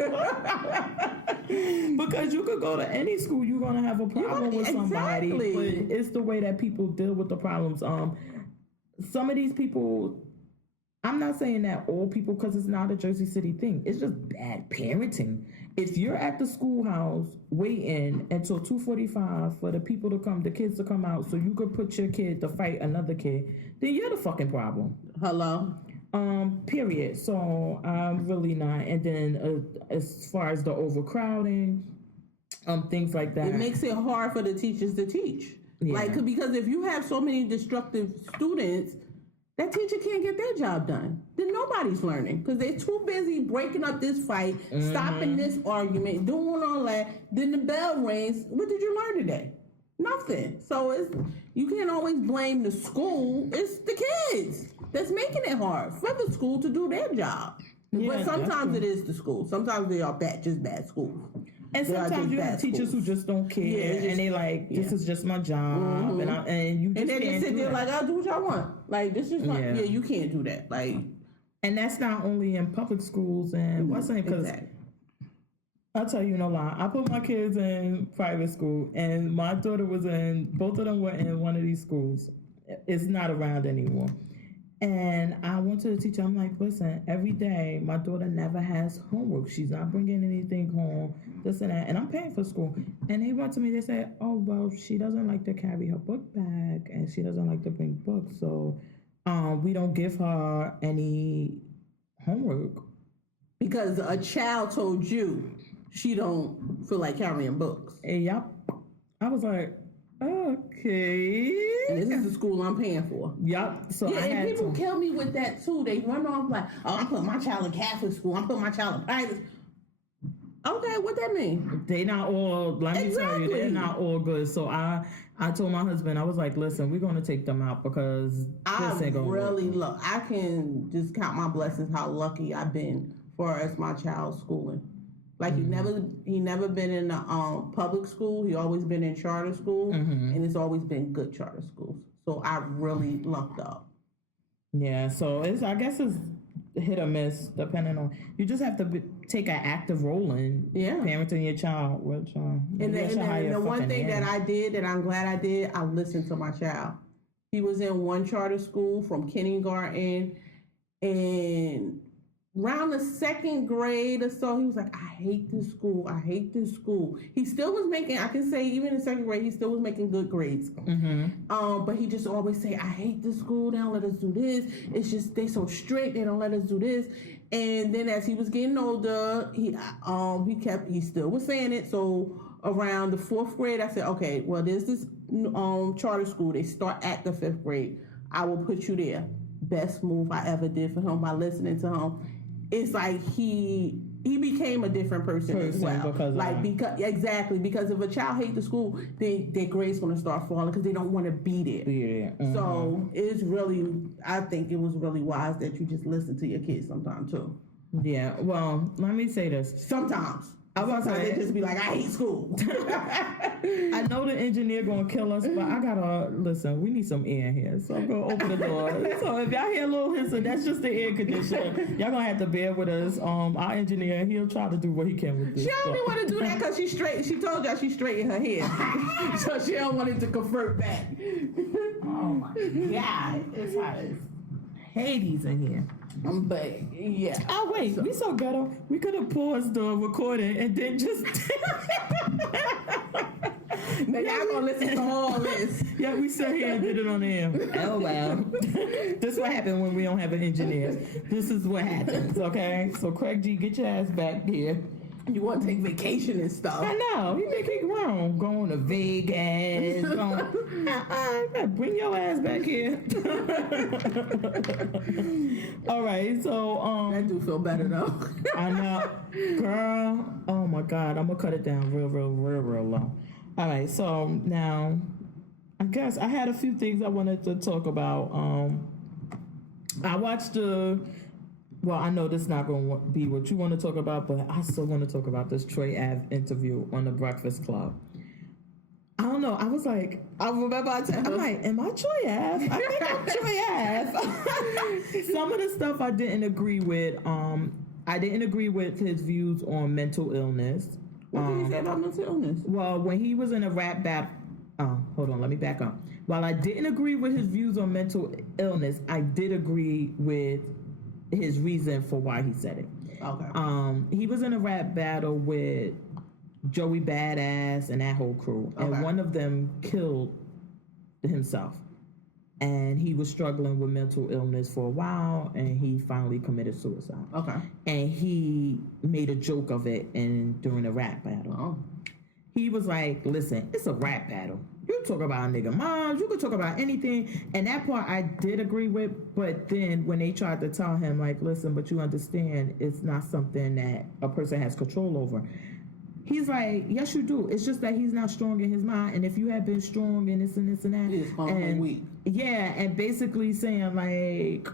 Because you could go to any school, you're gonna have a problem with somebody. Exactly. But it's the way that people deal with the problems. Some of these people, I'm not saying that all people, because it's not a Jersey City thing. It's just bad parenting. If you're at the schoolhouse waiting until 2:45 for the kids to come out, so you could put your kid to fight another kid, then you're the fucking problem. Hello. Period. So I'm really not. And then as far as the overcrowding, things like that, it makes it hard for the teachers to teach. Yeah. Like, because if you have so many destructive students, that teacher can't get their job done. Then nobody's learning because they're too busy breaking up this fight, stopping this argument, doing all that. Then the bell rings. What did you learn today? Nothing. So you can't always blame the school. It's the kids that's making it hard for the school to do their job. Yeah, but sometimes it is the school. Sometimes they are just bad schools. And sometimes you have teachers who just don't care, and they like, this is just my job, and you just and they can't just sit there like, I'll do what y'all want. Like, this is my, you can't do that. Like, and that's not only in public schools and what's saying, because I'll tell you no lie, I put my kids in private school, and my daughter both of them were in one of these schools. It's not around anymore. And I went to the teacher. I'm like, listen, every day my daughter never has homework. She's not bringing anything home, this and that. And I'm paying for school. And they went to me, they said, oh, well, she doesn't like to carry her book bag and she doesn't like to bring books. So we don't give her any homework. Because a child told you she don't feel like carrying books. And yep. I was like, okay. And this is the school I'm paying for. Yep. So yeah, and people kill me with that too. They run off like, oh, I'm putting my child in Catholic school. I'm putting my child in private. Okay, what that mean? They not all. Let me tell you, they're not all good. So I told my husband, I was like, listen, we're gonna take them out because this ain't gonna really look. I can just count my blessings how lucky I've been for as my child's schooling. Like he never been in a public school. He always been in charter school, and it's always been good charter schools. So I really lucked up. Yeah, so I guess it's hit or miss depending on. You just have to take an active role in parenting your child. Which and the one thing that I did that I'm glad I did, I listened to my child. He was in one charter school from kindergarten, and around the second grade or so, he was like, I hate this school. I hate this school. He still was making, I can say even in second grade, he still was making good grades. But he just always say, I hate this school. They don't let us do this. It's just, they so strict. They don't let us do this. And then as he was getting older, he still was saying it. So around the fourth grade, I said, okay, well, there's this charter school. They start at the fifth grade. I will put you there. Best move I ever did for him by listening to him. It's like he became a different person as well. Because if a child hates the school, their grades gonna start falling because they don't want to be there. So it's really, I think it was really wise that you just listen to your kids sometimes too. Yeah. Well, let me say this. Sometimes they just be like, I hate school. I know the engineer gonna kill us, but I gotta listen. We need some air in here, so I'm gonna open the door. So if y'all hear a little hissing, that's just the air conditioner. Y'all gonna have to bear with us. Our engineer, he'll try to do what he can with this. She only want to do that because she's straight. She told y'all she's straight in her hair, so she don't want it to convert back. Oh my God, it's hot as Hades in here. But yeah. Oh wait, we so ghetto. We could have paused the recording and then just. Now y'all gonna listen to all this. Yeah, we sat here and did it on the air. Oh well. This is what happened when we don't have an engineer. This is what happens. Okay, so Craig G, get your ass back here. You want to take vacation and stuff. I know. He think he grown. Going to Vegas. Bring your ass back here. All right. So that do feel better though. I know, girl. Oh my God. I'm gonna cut it down real low. All right. So now, I guess I had a few things I wanted to talk about. I watched Well, I know this is not going to be what you want to talk about, but I still want to talk about this Troy Ave interview on the Breakfast Club. I don't know. I was like, I remember I'm like, am I Troy Ave? I think I'm Troy Ave. Some of the stuff I didn't agree with. I didn't agree with his views on mental illness. What did he say about mental illness? Well, when he was in a rap battle. Hold on, let me back up. While I didn't agree with his views on mental illness, I did agree with his reason for why he said it. Okay. He was in a rap battle with Joey Badass and that whole crew, and one of them killed himself. And he was struggling with mental illness for a while, and he finally committed suicide. Okay. And he made a joke of it during a rap battle. Oh. He was like, listen, it's a rap battle. You talk about nigga moms, you could talk about anything. And that part I did agree with, but then when they tried to tell him, like, listen, but you understand it's not something that a person has control over. He's like, yes, you do. It's just that he's not strong in his mind. And if you had been strong and this and this and that. He's and weak. Yeah, and basically saying, like,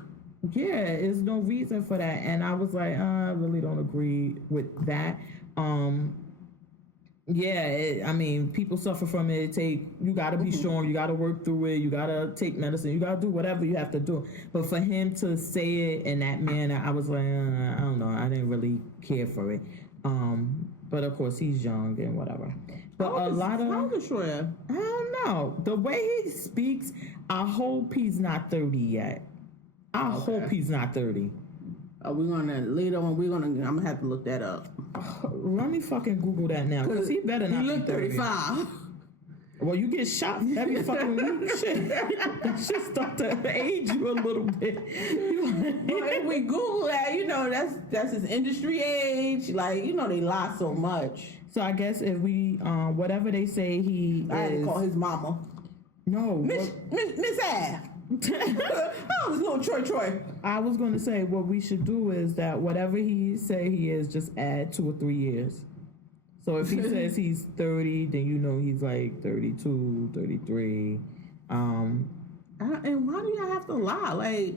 yeah, there's no reason for that. And I was like, I really don't agree with that. Yeah, I mean, people suffer from it. You got to be strong. You got to work through it. You got to take medicine. You got to do whatever you have to do. But for him to say it in that manner, I was like, I don't know. I didn't really care for it. But of course, he's young and whatever. But how old is Shreya? I don't know. The way he speaks, I hope he's not 30 yet. I hope he's not 30. We're gonna later on. I'm gonna have to look that up. Let me fucking Google that now, because he better not He be look 30. 35. Well, you get shot every fucking week. Shit, that shit start to age you a little bit. Well, if we Google that, that's his industry age. Like, they lie so much. So I guess if we, whatever they say he I had to is. call his mama. No. Miss Av. Oh, this little Troy. I was going to say what we should do is that whatever he say he is, just add 2 or 3 years. So if he says he's 30, then he's like 32, 33. And why do you have to lie? Like,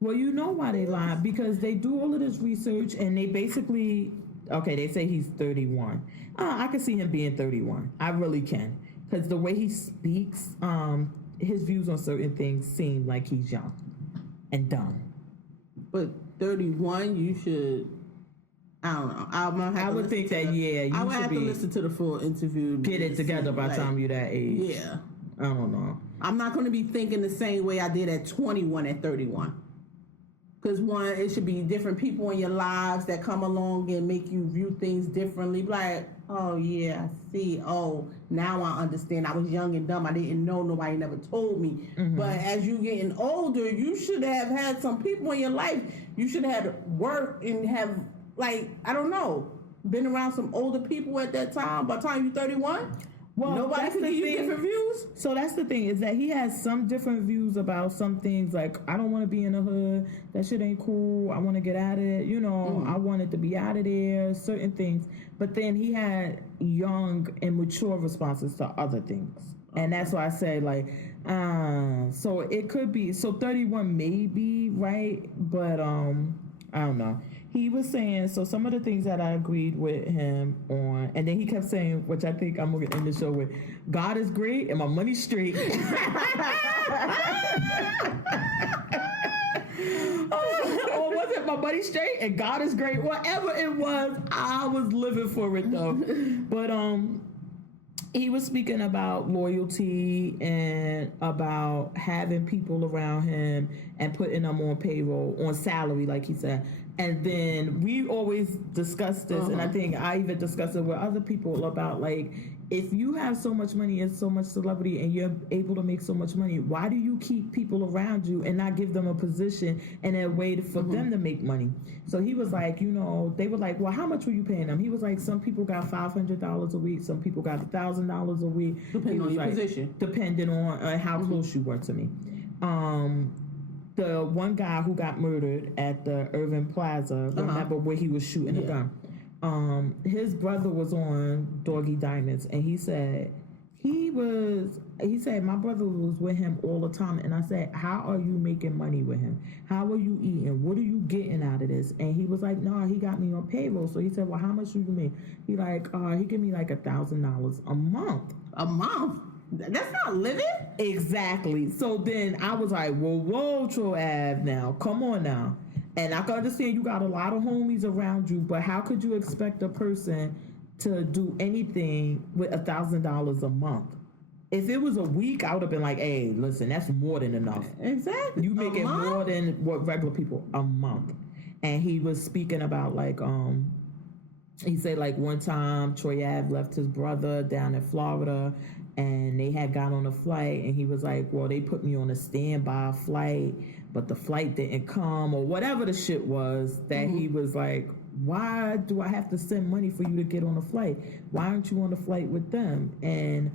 well, you know why they lie, because they do all of this research and they basically, okay, they say he's 31. I can see him being 31. I really can, because the way he speaks, his views on certain things seem like he's young and dumb. But 31, you should. I don't know. I would think that you I would should have to listen to the full interview. Get it together by the time you're that age. Yeah. I don't know. I'm not going to be thinking the same way I did at 21 at 31. Because one, it should be different people in your lives that come along and make you view things differently. Like, oh yeah, I see. Oh, now I understand. I was young and dumb. I didn't know. Nobody never told me. Mm-hmm. But as you getting older, you should have had some people in your life. You should have worked and have, like, I don't know, been around some older people at that time. By the time you're 31, well, nobody can give you different views. So that's the thing, is that he has some different views about some things. Like, I don't want to be in the hood. That shit ain't cool. I want to get out of it. I wanted to be out of there. Certain things. But then he had young and mature responses to other things. And that's why I say, like, so it could be, so 31 may be right, but I don't know. He was saying, so some of the things that I agreed with him on, and then he kept saying, which I think I'm going to end the show with, God is great and my money's straight. Or was it my money's straight and God is great? Whatever it was, I was living for it though. But he was speaking about loyalty and about having people around him and putting them on payroll, on salary, like he said. And then we always discuss this, and I think I even discussed it with other people about, like, if you have so much money and so much celebrity and you're able to make so much money, why do you keep people around you and not give them a position and a way for them to make money? So he was like, they were like, well, how much were you paying them? He was like, some people got $500 a week, some people got $1,000 a week. Depending on your position. Depending on how close you were to me. The one guy who got murdered at the Irving Plaza, remember where he was shooting a gun? His brother was on Doggy Diamonds, and he said my brother was with him all the time. And I said, how are you making money with him? How are you eating? What are you getting out of this? And he was like, no, he got me on payroll. So he said, well, how much do you make? He he give me like $1,000 a month. A month? That's not living. Exactly. So then I was like, whoa, Troy Ave, now. Come on now. And I can understand you got a lot of homies around you, but how could you expect a person to do anything with $1,000 a month? If it was a week, I would have been like, hey, listen, that's more than enough. Exactly. You make it more than what regular people a month. And he was speaking about, like, he said, like, one time Troy Ave left his brother down in Florida, and they had got on a flight, and he was like, well, they put me on a standby flight, but the flight didn't come, or whatever the shit was, that he was like, why do I have to send money for you to get on a flight? Why aren't you on the flight with them? And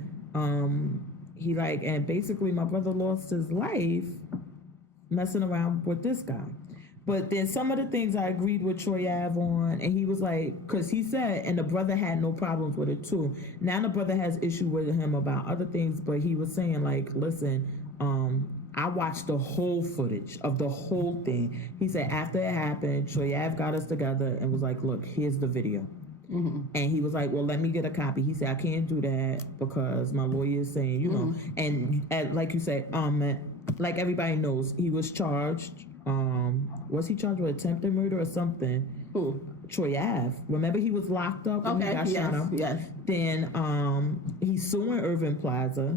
he like, and basically my brother lost his life messing around with this guy. But then some of the things I agreed with Troy Ave on, and he was like, because he said, and the brother had no problems with it too. Now the brother has issue with him about other things, but he was saying, like, listen, I watched the whole footage of the whole thing. He said after it happened, Troy Ave got us together and was like, look, here's the video. And he was like, well, let me get a copy. He said, I can't do that because my lawyer is saying, you know, and like you said, like everybody knows, he was charged. Was he charged with attempted murder or something? Who? Troy Ave. Remember he was locked up when he got shot up? Yes. Then he's suing Irving Plaza.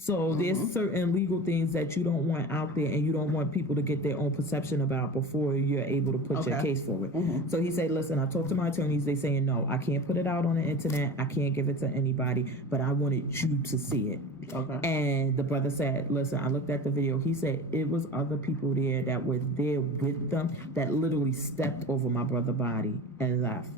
So there's certain legal things that you don't want out there, and you don't want people to get their own perception about before you're able to put your case forward. So he said, listen, I talked to my attorneys. They saying, no, I can't put it out on the internet. I can't give it to anybody, but I wanted you to see it. And the brother said, listen, I looked at the video. He said it was other people there that were there with them that literally stepped over my brother's body and left.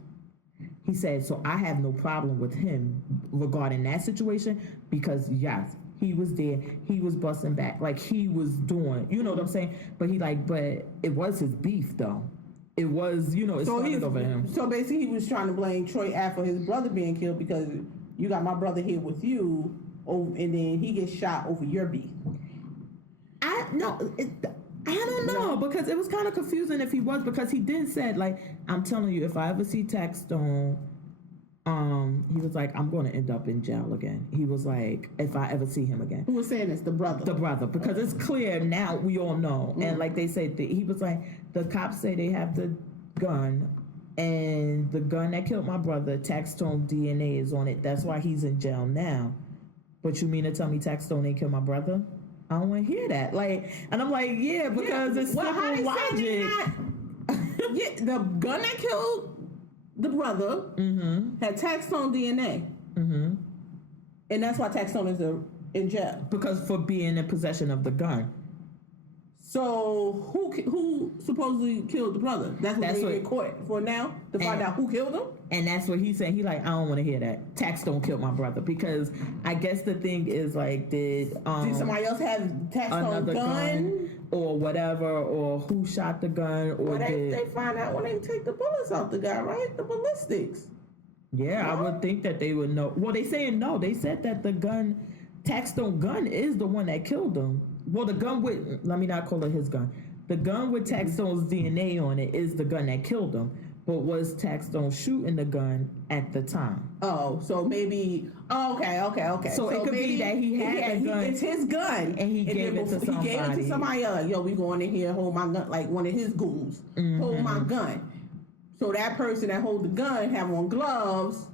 He said, so I have no problem with him regarding that situation because, yes, he was there. He was busting back. Like, he was doing, you know what I'm saying? But but it was his beef, though. It was, it started over him. So basically, he was trying to blame Troy Ave for his brother being killed because you got my brother here with you, and then he gets shot over your beef. I don't know, because it was kind of confusing if he was, because he did said, like, I'm telling you, if I ever see Taxstone, he was like, I'm going to end up in jail again. He was like, if I ever see him again. Who was saying this? The brother. The brother, because it's clear now, we all know. And like they said, he was like, the cops say they have the gun, and the gun that killed my brother, Taxstone DNA is on it. That's why he's in jail now. But you mean to tell me Taxstone ain't killed my brother? I don't want to hear that. Like, and I'm like, yeah, because it's simple logic. Yeah, the gun that killed the brother had Taxstone DNA, and that's why Taxstone is in jail, because for being in possession of the gun. So who supposedly killed the brother? That's what they're in court for now, to find out who killed him. And that's what he's saying. He like, I don't want to hear that. Taxstone killed my brother, because I guess the thing is like, did somebody else have Taxstone's gun or whatever, or who shot the gun, or they find out when they take the bullets off the guy, right? The ballistics. Yeah, no? I would think that they would know. Well, they saying no. They said that the gun, Taxstone gun, is the one that killed him. Well, the gun with, let me not call it his gun. The gun with Taxstone's DNA on it is the gun that killed him. But was Taxstone shooting the gun at the time? Oh, so maybe, okay. So it could be that he had the gun. It's his gun. And he gave it to somebody. He gave it to somebody else. Yo, we going in here, hold my gun, like one of his goons. Hold my gun. So that person that hold the gun have on gloves,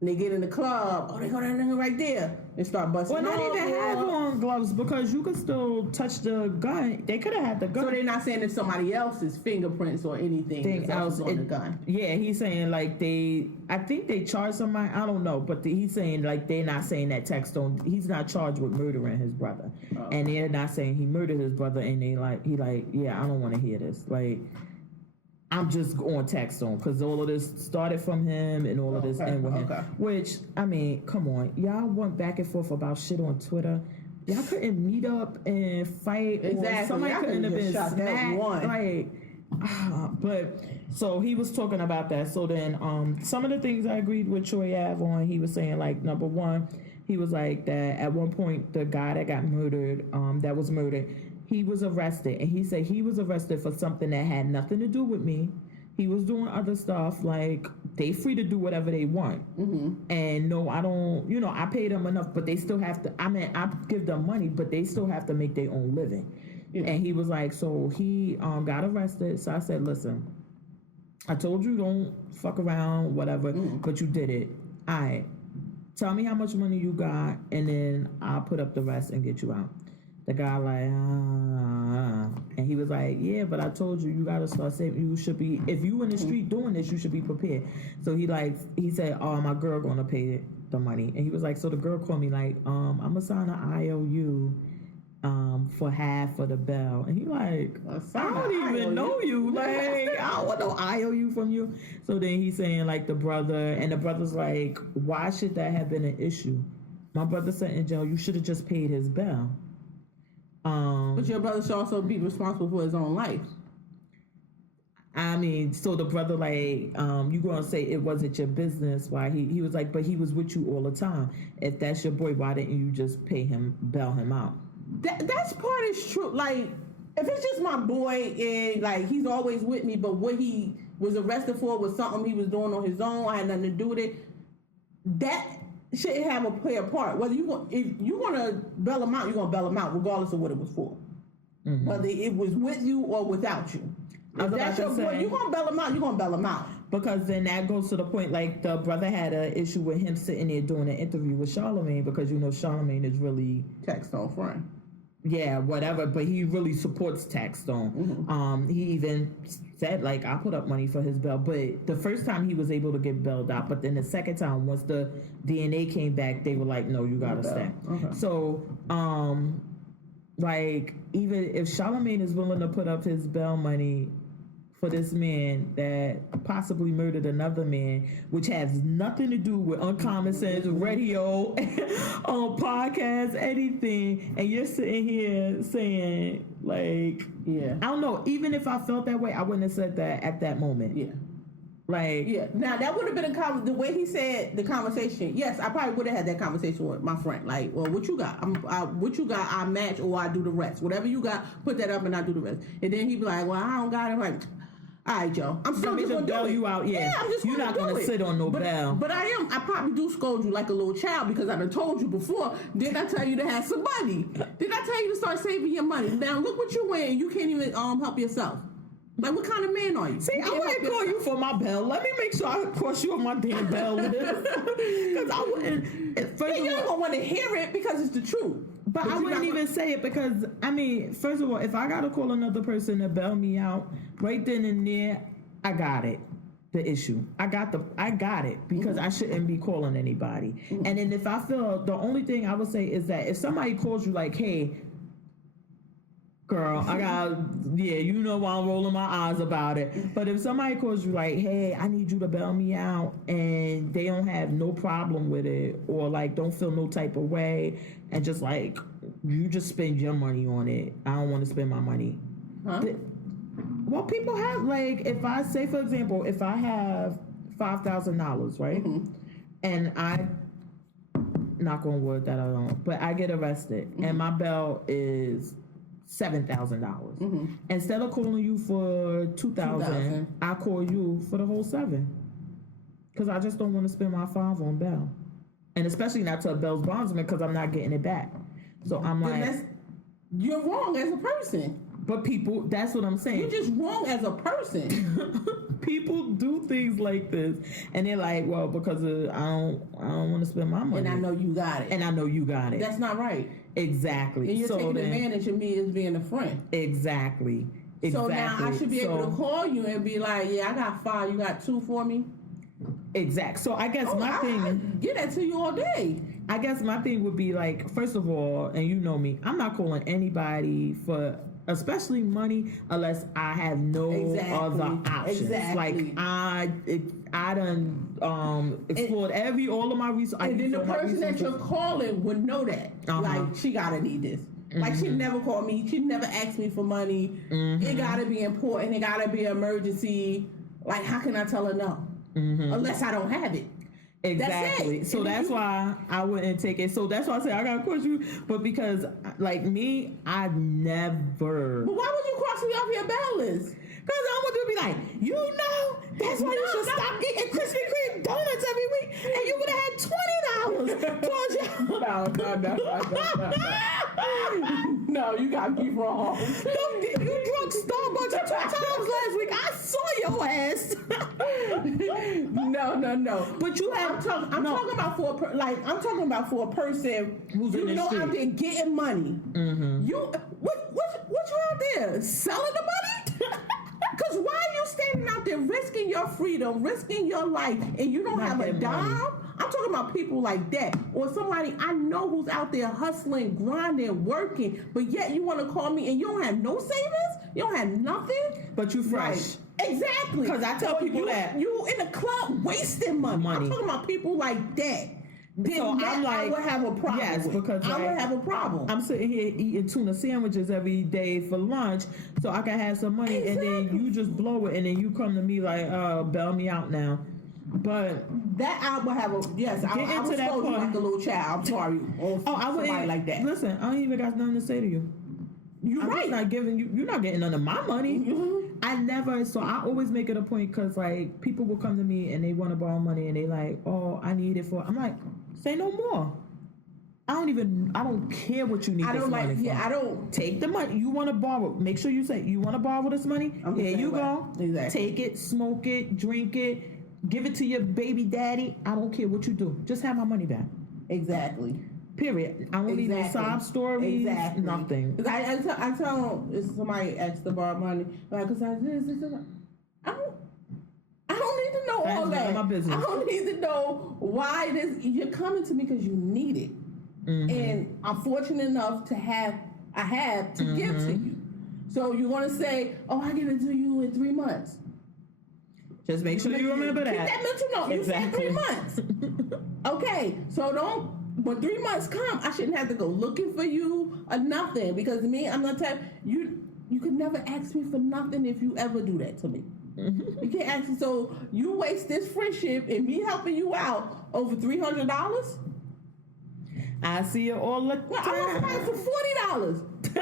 and they get in the club, they go that nigga right there and start busting. Well, not even have on gloves, because you could still touch the gun. They could have had the gun. So they're not saying it's somebody else's fingerprints or anything else on the gun. Yeah, he's saying like I think they charged somebody, I don't know, but he's saying like they're not saying that Taxstone, he's not charged with murdering his brother. And they're not saying he murdered his brother, and he yeah, I don't want to hear this. Like, I'm just on Taxstone, because all of this started from him, and all of this ended with him. Which, I mean, come on. Y'all went back and forth about shit on Twitter. Y'all couldn't meet up and fight. Exactly. Or somebody couldn't have been smacked. Like, but, so he was talking about that. So then, some of the things I agreed with Troy Ave on, he was saying, like, number one, he was like that at one point, the guy that got murdered, that was murdered, he was arrested, and he said he was arrested for something that had nothing to do with me. He was doing other stuff, like, they free to do whatever they want. And no, I don't, I paid them enough, but they still have to, I give them money, but they still have to make their own living. And he was like, so he got arrested. So I said, listen, I told you don't fuck around, whatever, but you did it. All right, tell me how much money you got, and then I'll put up the rest and get you out. The guy like, and he was like, yeah, but I told you, you gotta start saving. You should be, if you in the street doing this, you should be prepared. So he said, oh, my girl gonna pay the money. And he was like, so the girl called me like, I'm gonna sign an IOU for half of the bail. And he like, I don't even know you. Like, I don't want no IOU from you. So then he's saying like the brother's like, why should that have been an issue? My brother sat in jail. You should have just paid his bail. But your brother should also be responsible for his own life. I mean, so the brother like, you gonna say it wasn't your business? Why he was like, but he was with you all the time. If that's your boy, why didn't you just bail him out? That's part is true. Like, if it's just my boy and like he's always with me, but what he was arrested for was something he was doing on his own, I had nothing to do with it. That shouldn't have a play a part. Whether if you're gonna bail him out, you're gonna bail him out regardless of what it was for. Whether it was with you or without you. If that's your boy, you're gonna bail him out, you're gonna bail him out. because then that goes to the point, like the brother had an issue with him sitting there doing an interview with Charlamagne, because you know Charlamagne is really Text on friend. Yeah, whatever, but he really supports Taxstone. He even said, like, I put up money for his bail, but the first time he was able to get bailed out, but then the second time, once the DNA came back, they were like, no, you gotta stay. Okay. So, like, even if Charlamagne is willing to put up his bail money for this man that possibly murdered another man, which has nothing to do with Uncommon Sense, radio, podcast, anything, and you're sitting here saying, like, Yeah. I don't know, even if I felt that way, I wouldn't have said that at that moment. Yeah. Like, Yeah. Now that would have been the way he said the conversation. Yes, I probably would have had that conversation with my friend. Like, well, what you got? What you got? I match or I do the rest. Whatever you got, put that up and I do the rest. And then he'd be like, well, I don't got it. Like, all right, Joe. I'm still just gonna bail do it. you out. Yeah, I'm just you're not gonna sit on no bail. But I probably do scold you like a little child because I done told you before. Didn't I tell you to have some money? Didn't I tell you to start saving your money? Now look what you wearing. You can't even help yourself. Like, what kind of man are you? See, I wouldn't call you for my bell. Let me make sure I cross you on my damn bell list. Because I wouldn't. You don't gonna want to hear it because it's the truth. But I wouldn't even say it because, I mean, first of all, if I gotta call another person to bail me out, right then and there, I got it. The issue. I got it because I shouldn't be calling anybody. And then if I feel, the only thing I would say is that if somebody calls you like, hey, girl, you know why I'm rolling my eyes about it. But if somebody calls you like, hey, I need you to bail me out, and they don't have no problem with it, or like don't feel no type of way, and just like, you just spend your money on it. I don't want to spend my money. Huh? Well, people have, like, if I say, for example, if I have $5,000, right? And I, knock on wood that I don't, but I get arrested and my bail is $7,000. Instead of calling you for $2,000, I call you for the whole $7,000. Because I just don't want to spend my $5,000 on bail. And especially not to a bail's bondsman because I'm not getting it back. So I'm like, you're wrong as a person. But people, that's what I'm saying. You're just wrong as a person. People do things like this, and they're like, "Well, because I don't want to spend my money." And I know you got it. That's not right. Exactly. And you're taking advantage of me as being a friend. Exactly. So now I should be able to call you and be like, "Yeah, I got 5. You got 2 for me." Exact. So I guess my thing. I get that to you all day. I guess my thing would be like, first of all, and you know me, I'm not calling anybody for, especially money, unless I have no other options. Exactly. Like I done explored all of my resources. And then the person that you're calling would know that. Like, she gotta need this. Like, she never called me. She never asked me for money. It gotta be important. It gotta be an emergency. Like, how can I tell her no? Unless I don't have it. Exactly. So that's why I wouldn't take it. So that's why I say I gotta cross you. But because, like me, I never. But why would you cross me off your bail list? Because I want to be like, you know, that's why you should stop eating Krispy Kreme donuts every week, and you would have had $20 towards your. No, you got me wrong. You drunk Starbucks 2 times last week. I saw your ass. No. But you have. I'm talking about for a person who's in the street. out there getting money. You what you out there selling the money? Because why are you standing out there risking your freedom, risking your life, and you don't have a dime? Money. I'm talking about people like that. Or somebody I know who's out there hustling, grinding, working, but yet you want to call me and you don't have no savings? You don't have nothing? But you fresh. Right. Exactly. Because I tell people that. You in the club wasting money. I'm talking about people like that. So I'm like, I would have a problem. Yes, because I would have a problem. I'm sitting here eating tuna sandwiches every day for lunch, so I can have some money, and then you just blow it, and then you come to me like, bail me out now. But that I would have a I would scold you like a little child. I'm sorry. I wouldn't like that. Listen, I don't even got nothing to say to you. You're right. Not giving you. You're not getting none of my money. I never. So I always make it a point because like people will come to me and they want to borrow money and they like, oh, I need it for. I'm like, say no more. I don't care what you need this money for. I don't. Take the money. You want to borrow. Make sure you say, you want to borrow this money? Here you go. Exactly. Take it, smoke it, drink it, give it to your baby daddy. I don't care what you do. Just have my money back. Exactly. Period. I don't need no sob stories. Exactly. Nothing. I tell if somebody asks to borrow money, like, cause I don't need to know all that. None of my business. I don't need to know why you're coming to me because you need it. Mm-hmm. And I'm fortunate enough to have to give to you. So you're gonna say, "Oh, I give it to you in 3 months." Just make sure you remember that. Keep that mental note. Exactly. You said 3 months. Okay, so don't. When 3 months come, I shouldn't have to go looking for you or nothing because me, I'm not type. You could never ask me for nothing if you ever do that to me. Mm-hmm. You can't ask me. So you waste this friendship and me helping you out over $300. I see it all the time. Well, I want somebody for $40. She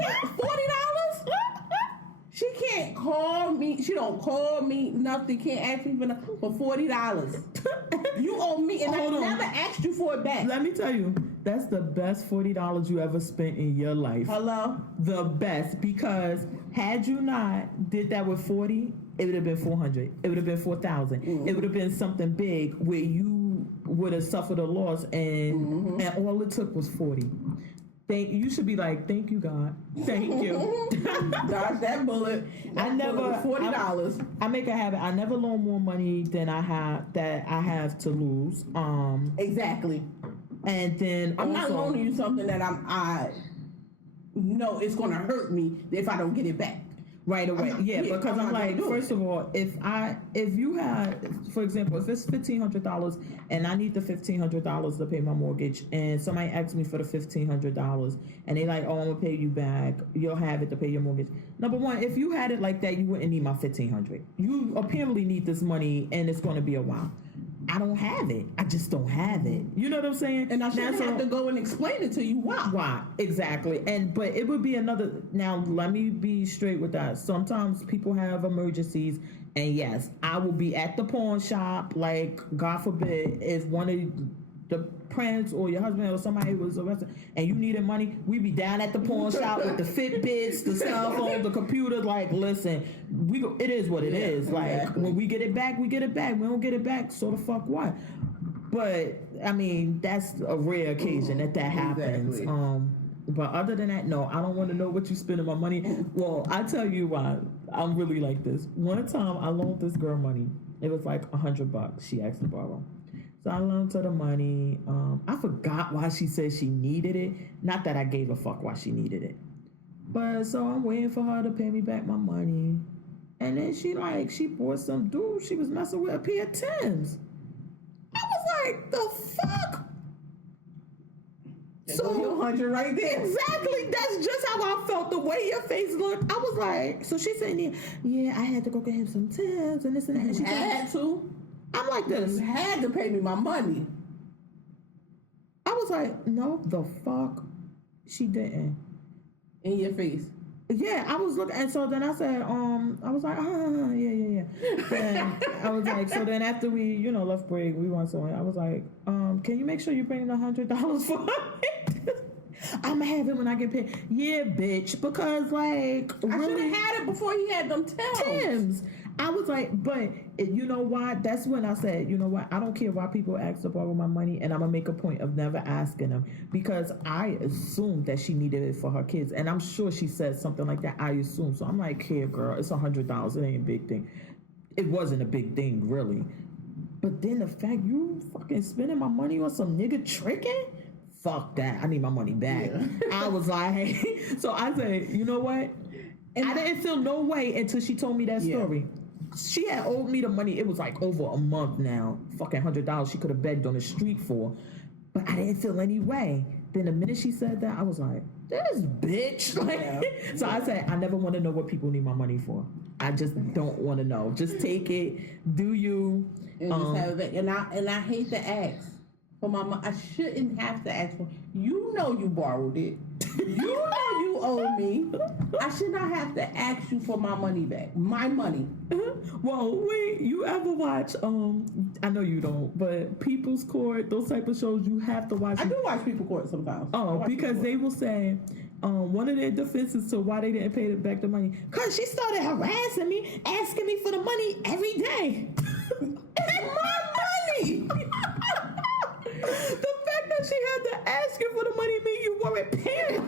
can't $40. She can't call me. She don't call me nothing. Can't ask me for $40. You owe me, and I never asked you for it back. Let me tell you, that's the best $40 you ever spent in your life. Hello, the best, because had you not did that with 40, it would have been 400. It would have been 4,000. It would have been something big where you would have suffered a loss, and all it took was 40. You should be like, thank you, God. Thank you. Dodge that bullet. I never $40. I make a habit. I never loan more money than I have to lose. Exactly. And then I'm not loaning you something that I know it's gonna hurt me if I don't get it back. Right away, because I'm like, first of all, if you had, for example, if it's $1,500 and I need the $1,500 to pay my mortgage, and somebody asks me for the $1,500 and they like, oh, I'm gonna pay you back, you'll have it to pay your mortgage. Number one, if you had it like that, you wouldn't need my $1,500. You apparently need this money, and it's gonna be a while. I don't have it. I just don't have it. You know what I'm saying? And I shouldn't have to go and explain it to you. Why? Exactly. But it would be another. Now, let me be straight with that. Sometimes people have emergencies, and yes, I will be at the pawn shop. Like, God forbid, if one of the parents or your husband or somebody was arrested and you needed money, we be down at the pawn shop with the Fitbits, the cell phone, the computer. Like, listen, it is what it is. Like, when we get it back, we get it back. We don't get it back, so the fuck what? But I mean, that's a rare occasion that happens. Exactly. But other than that, no, I don't want to know what you spending my money. Well, I tell you why. I'm really like this. One time I loaned this girl money. It was like $100. She asked to borrow. So I loaned her the money. I forgot why she said she needed it. Not that I gave a fuck why she needed it. But so I'm waiting for her to pay me back my money. And then she bought some dude she was messing with, a pair of Timbs. I was like, the fuck? So your 100 right there. Exactly. That's just how I felt. The way your face looked. I was like, so she's saying, yeah, I had to go get him some Timbs and this and that. And she had to? I'm like this. You had to pay me my money. I was like, no, the fuck, she didn't. In your face. Yeah, I was looking, and so then I said, I was like, yeah. Then I was like, so then after we, left break, we went somewhere. I was like, can you make sure you bring the $100 for me? I'm gonna have it when I get paid. Yeah, bitch, because like, I should have had it before he had them Timbs. I was like, but you know why? That's when I said, you know what? I don't care why people ask to borrow my money, and I'm gonna make a point of never asking them, because I assumed that she needed it for her kids, and I'm sure she said something like that. I assume so. I'm like, here, girl, it's $100. It ain't a big thing. It wasn't a big thing, really. But then the fact you fucking spending my money on some nigga tricking. Fuck that. I need my money back. Yeah. I was like, so I said, you know what? And I didn't feel no way until she told me that story. She had owed me the money. It was like over a month now. Fucking $100 she could have begged on the street for. But I didn't feel any way. Then the minute she said that, I was like, this bitch. So I said, I never want to know what people need my money for. I just don't want to know. Just take it. Do you? And just have it. And I hate to ask. for my money. I shouldn't have to ask for. You know you borrowed it. You know you owe me. I should not have to ask you for my money back. My money. Well, wait, you ever watch, I know you don't, but People's Court, those type of shows, you have to watch. I do watch People Court sometimes. Oh, because they will say, one of their defenses to why they didn't pay back the money, because she started harassing me, asking me for the money every day. It's my money. The fact that she had to ask you for the money means you weren't paying.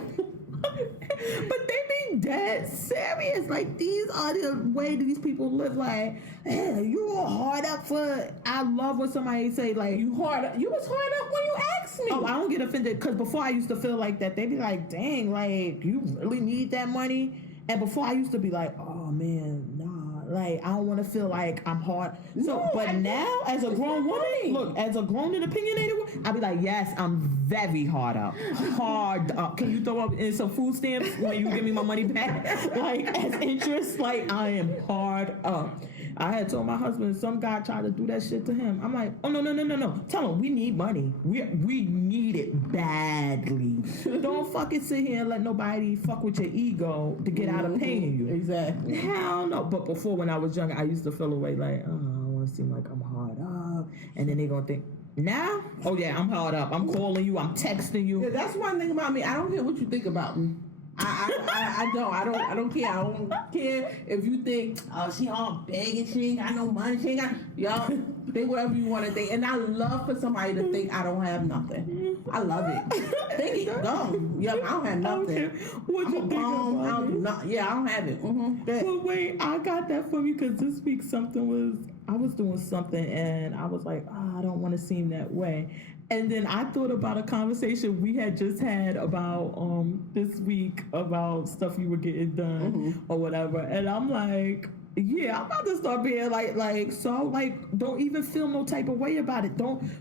But they be dead serious. Like, these are the way these people live. Like, you were hard up for. I love when somebody say, like, You was hard up when you asked me. oh, I don't get offended, because before I used to feel like that. They be like, dang, like, you really need that money? And before I used to be like, oh man, nah. Like, I don't want to feel like I'm hard. So, No, but now, as a grown woman, money. look, as a grown and opinionated woman, I be like, yes, I'm very hard up. Hard up. Can you throw up in some food stamps when you give me my money back? Like, as interest, like, I am hard up. I had told my husband, some guy tried to do that shit to him. I'm like, oh, no. Tell him we need money. We need it badly. Don't fucking sit here and let nobody fuck with your ego to get out of paying you. Exactly. Hell no. But before, when I was younger, I used to feel away like, oh, I want to seem like I'm hard up. And then they going to think, now? Oh, yeah, I'm hard up. I'm calling you. I'm texting you. Yeah, that's one thing about me. I don't care what you think about me. I don't care. I don't care if you think, oh, she all begging, she ain't got no money, she ain't got, y'all think whatever you want to think. And I love for somebody to think I don't have nothing. I love it. Think it, go. Yeah, I don't have nothing. What I'm you a think bum. about I don't it? do not. Yeah, I don't have it. But wait, I got that from you because this week I was doing something and I was like, oh, I don't want to seem that way. And then I thought about a conversation we had just had about this week about stuff you were getting done or whatever. And I'm like, yeah, I'm about to start being like, don't even feel no type of way about it.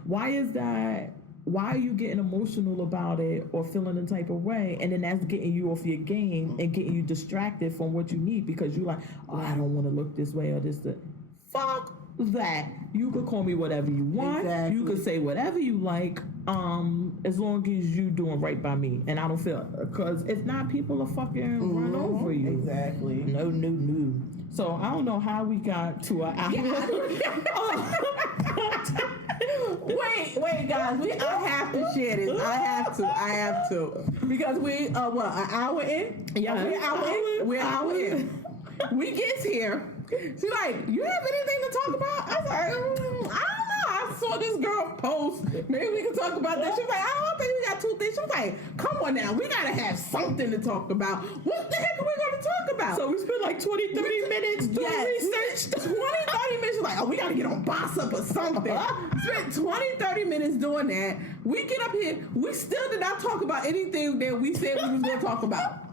Why is that? Why are you getting emotional about it or feeling the type of way? And then that's getting you off your game and getting you distracted from what you need because you're like, oh, I don't want to look this way or this. Fuck that. You could call me whatever you want. Exactly. You could say whatever you like, as long as you doing right by me. And I don't feel, because if not, people will fucking run over you. Exactly. No. So I don't know how we got to an hour. Wait, guys. I have to share this. I have to. Because we, an hour in? Yeah. We're an hour in. We get here. She's like, you have anything to talk about? I was like, I don't know. I saw this girl post. Maybe we can talk about that. She was like, I don't think we got two things. She was like, come on now. We got to have something to talk about. What the heck are we going to talk about? So we spent like 20, 30 minutes doing research. 20, 30 minutes. She's like, oh, we got to get on Boss Up or something. Spent 20, 30 minutes doing that. We get up here. We still did not talk about anything that we said we was going to talk about.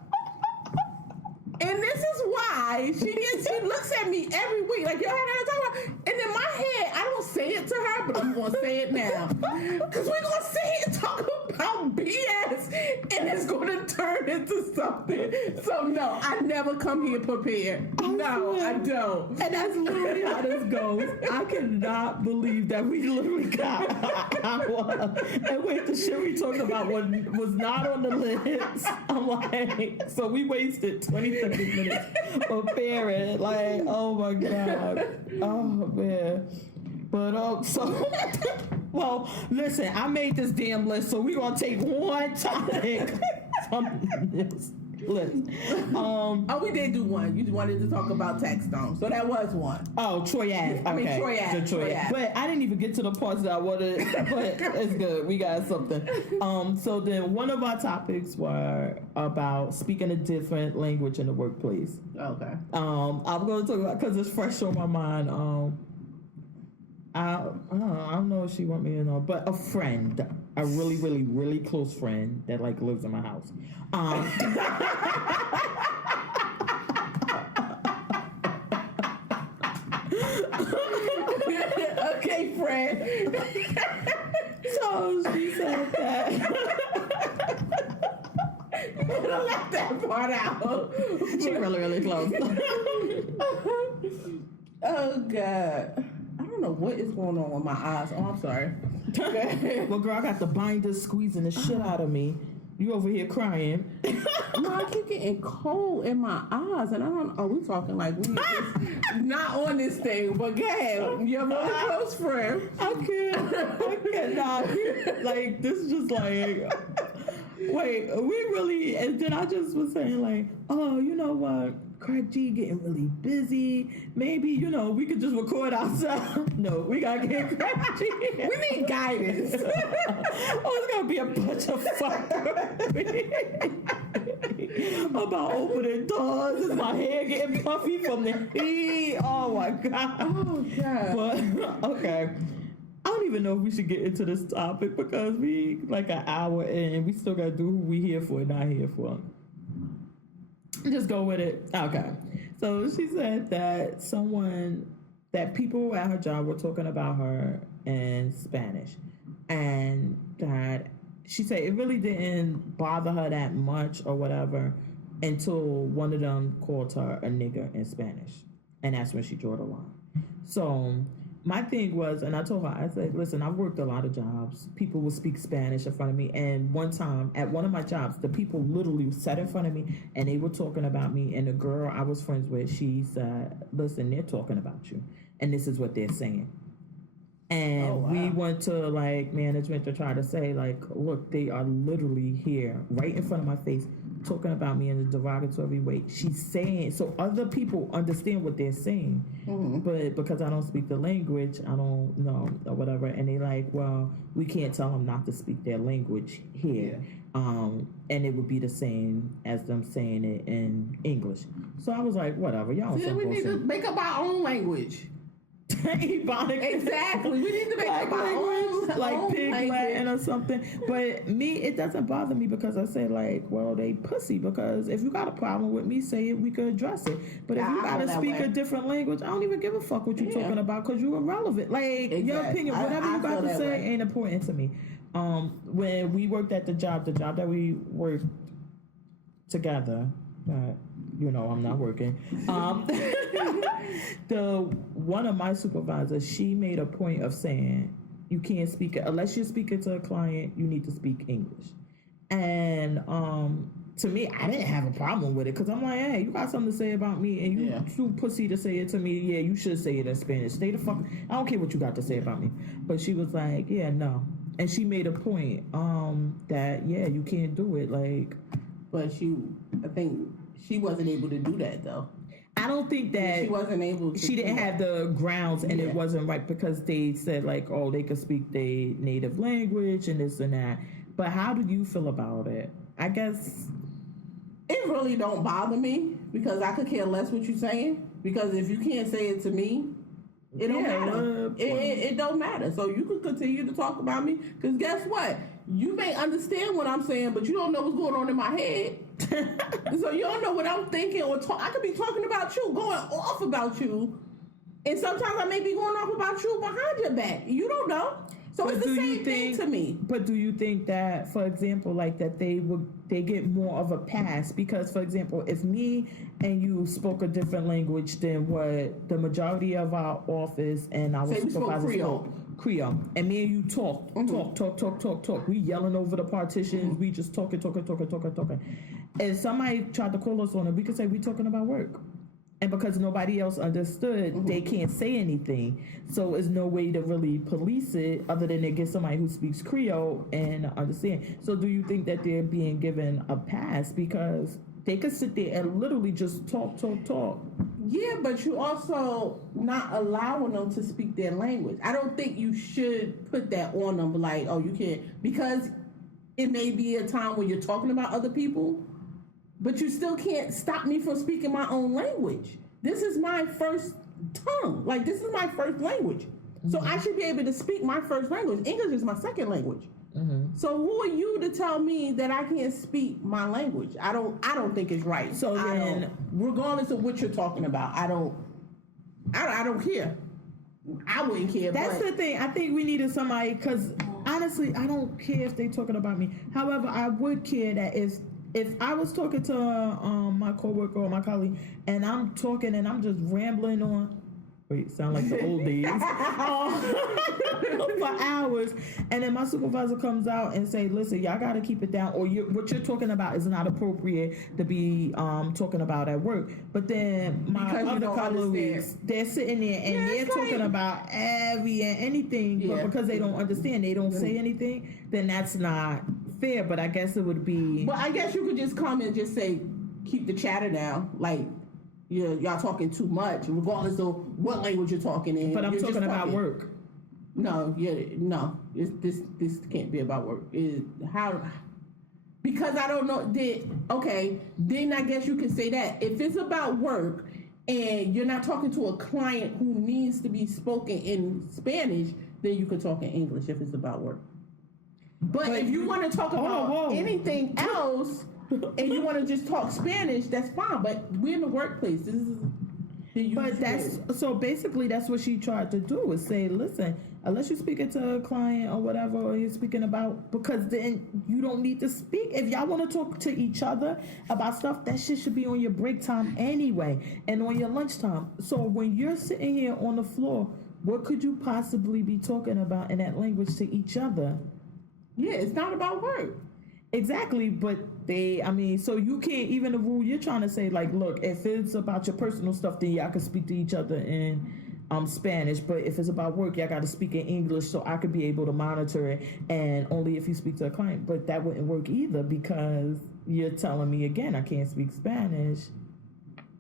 And this is why she looks at me every week like, yo, I gotta talk about. And in my head, I don't say it to her, but I'm gonna say it now. Because we're gonna sit and talk about BS and it's gonna turn into something. So no, I never come here prepared. I don't. And that's literally how this goes. I cannot believe that we literally got an hour. And wait, the shit we talked about was not on the list. I'm like, so we wasted 20 minutes preparing. Like, oh my God. Oh man. But well, listen, I made this damn list, so we're gonna take one topic from this list. We did do one. You wanted to talk about tax stones, so that was one. Oh, Troy Ave. Okay. Troy Ave. Troy Ave. But I didn't even get to the parts that I wanted. But it's good. We got something. So then one of our topics were about speaking a different language in the workplace. Okay. I'm going to talk about, because it's fresh on my mind. I don't know if she want me to know, but a friend, a really, really, really close friend that like lives in my house. Okay, friend. So she said that. You better let that part out. She really, really close. Oh God. I don't know what is going on with my eyes. Oh, I'm sorry. Well, girl, I got the binder squeezing the shit out of me. You over here crying. No, I keep getting cold in my eyes, and I don't. Oh, we talking like we not on this thing, but go ahead. You're my close friend. I can't. Nah, like this is just like. Wait, we really? And then I just was saying like, oh, you know what? Craig G getting really busy. Maybe, you know, we could just record ourselves. No, we gotta get Craig G. We need guidance. Oh, it's gonna be a bunch of fuck about opening doors. Is my hair getting puffy from the heat? Oh my god. Oh god. But okay. I don't even know if we should get into this topic because we like an hour in and we still gotta do who we here for and not here for. Just go with it. Okay. So she said that people at her job were talking about her in Spanish. And that she said it really didn't bother her that much or whatever until one of them called her a nigger in Spanish. And that's when she drew the line. So my thing was, and I told her, I said, listen, I've worked a lot of jobs. People will speak Spanish in front of me. And one time at one of my jobs, the people literally sat in front of me and they were talking about me. And the girl I was friends with, she said, listen, they're talking about you. And this is what they're saying. And we went to like management to try to say like, look, they are literally here right in front of my face talking about me in a derogatory way. She's saying, so other people understand what they're saying, but because I don't speak the language, I don't know or whatever. And they like, well, we can't tell them not to speak their language here. And it would be the same as them saying it in English. So I was like, whatever, y'all. Yeah, we need to make up our own language. Ebonic. Exactly. We need to make up our own like pig language. Latin or something. But me, it doesn't bother me because I say like, well, they pussy. Because if you got a problem with me, say it, we could address it. But if you gotta speak a different language, I don't even give a fuck what you're talking about because you're irrelevant. Like your opinion, whatever you got to say ain't important to me. When we worked at the job that we worked together, you know, I'm not working. One of my supervisors, she made a point of saying, you can't speak, unless you're speaking to a client, you need to speak English. And to me, I didn't have a problem with it because I'm like, hey, you got something to say about me and you too pussy to say it to me. Yeah, you should say it in Spanish. Stay the fuck, I don't care what you got to say about me. But she was like, yeah, no. And she made a point that, yeah, you can't do it. Like, but I think she wasn't able to do that though. I don't think that she wasn't able to. She didn't have the grounds, and it wasn't right because they said like, oh, they could speak their native language and this and that. But how do you feel about it? I guess it really don't bother me because I could care less what you're saying. Because if you can't say it to me, it don't matter. It don't matter. So you can continue to talk about me because guess what? You may understand what I'm saying, but you don't know what's going on in my head. So you don't know what I'm thinking or I could be talking about you, going off about you, and sometimes I may be going off about you behind your back. You don't know. So it's the same thing to me. But do you think that, for example, like that they get more of a pass? Because, for example, if me and you spoke a different language than what the majority of our office and our supervisors spoke, Creole, and me and you talk. We yelling over the partitions. We just talking. And somebody tried to call us on it, we could say we talking about work. And because nobody else understood, they can't say anything. So there's no way to really police it other than to get somebody who speaks Creole and understand. So do you think that they're being given a pass because they could sit there and literally just talk? Yeah, but you also not allowing them to speak their language. I don't think you should put that on them, like, oh, you can't, because it may be a time when you're talking about other people, but you still can't stop me from speaking my own language. This is my first tongue. Like, this is my first language. So I should be able to speak my first language. English is my second language. So who are you to tell me that I can't speak my language? I don't think it's right. So then, regardless of what you're talking about, I don't care. I wouldn't care. That's the thing. I think we needed somebody, because honestly, I don't care if they're talking about me. However, I would care that if I was talking to my coworker or my colleague, and I'm talking and I'm just rambling on, Wait, sound like the old days. For hours, and then my supervisor comes out and say, "Listen, y'all got to keep it down, or what you're talking about is not appropriate to be talking about at work." But then my other colleagues, they're sitting there and they're talking about every and anything, but because they don't understand, they don't say anything. Then that's not fair. But I guess it would be. But I guess you could just come and just say, "Keep the chatter down," like. Y'all talking too much, regardless of what language you're talking in. But I'm talking about work. No, this can't be about work. Because I don't know. Then I guess you can say that if it's about work and you're not talking to a client who needs to be spoken in Spanish, then you can talk in English if it's about work. But if you want to talk about anything else. And you want to just talk Spanish, that's fine. But we're in the workplace. So basically that's what she tried to do is say, listen, unless you're speaking to a client or whatever, or you're speaking about, because then you don't need to speak. If y'all want to talk to each other about stuff, that shit should be on your break time anyway and on your lunchtime. So when you're sitting here on the floor, what could you possibly be talking about in that language to each other? Yeah, it's not about work. Exactly, but so you can't, even the rule you're trying to say, like, look, if it's about your personal stuff, then y'all can speak to each other in Spanish, but if it's about work, y'all got to speak in English so I could be able to monitor it, and only if you speak to a client. But that wouldn't work either, because you're telling me, again, I can't speak Spanish.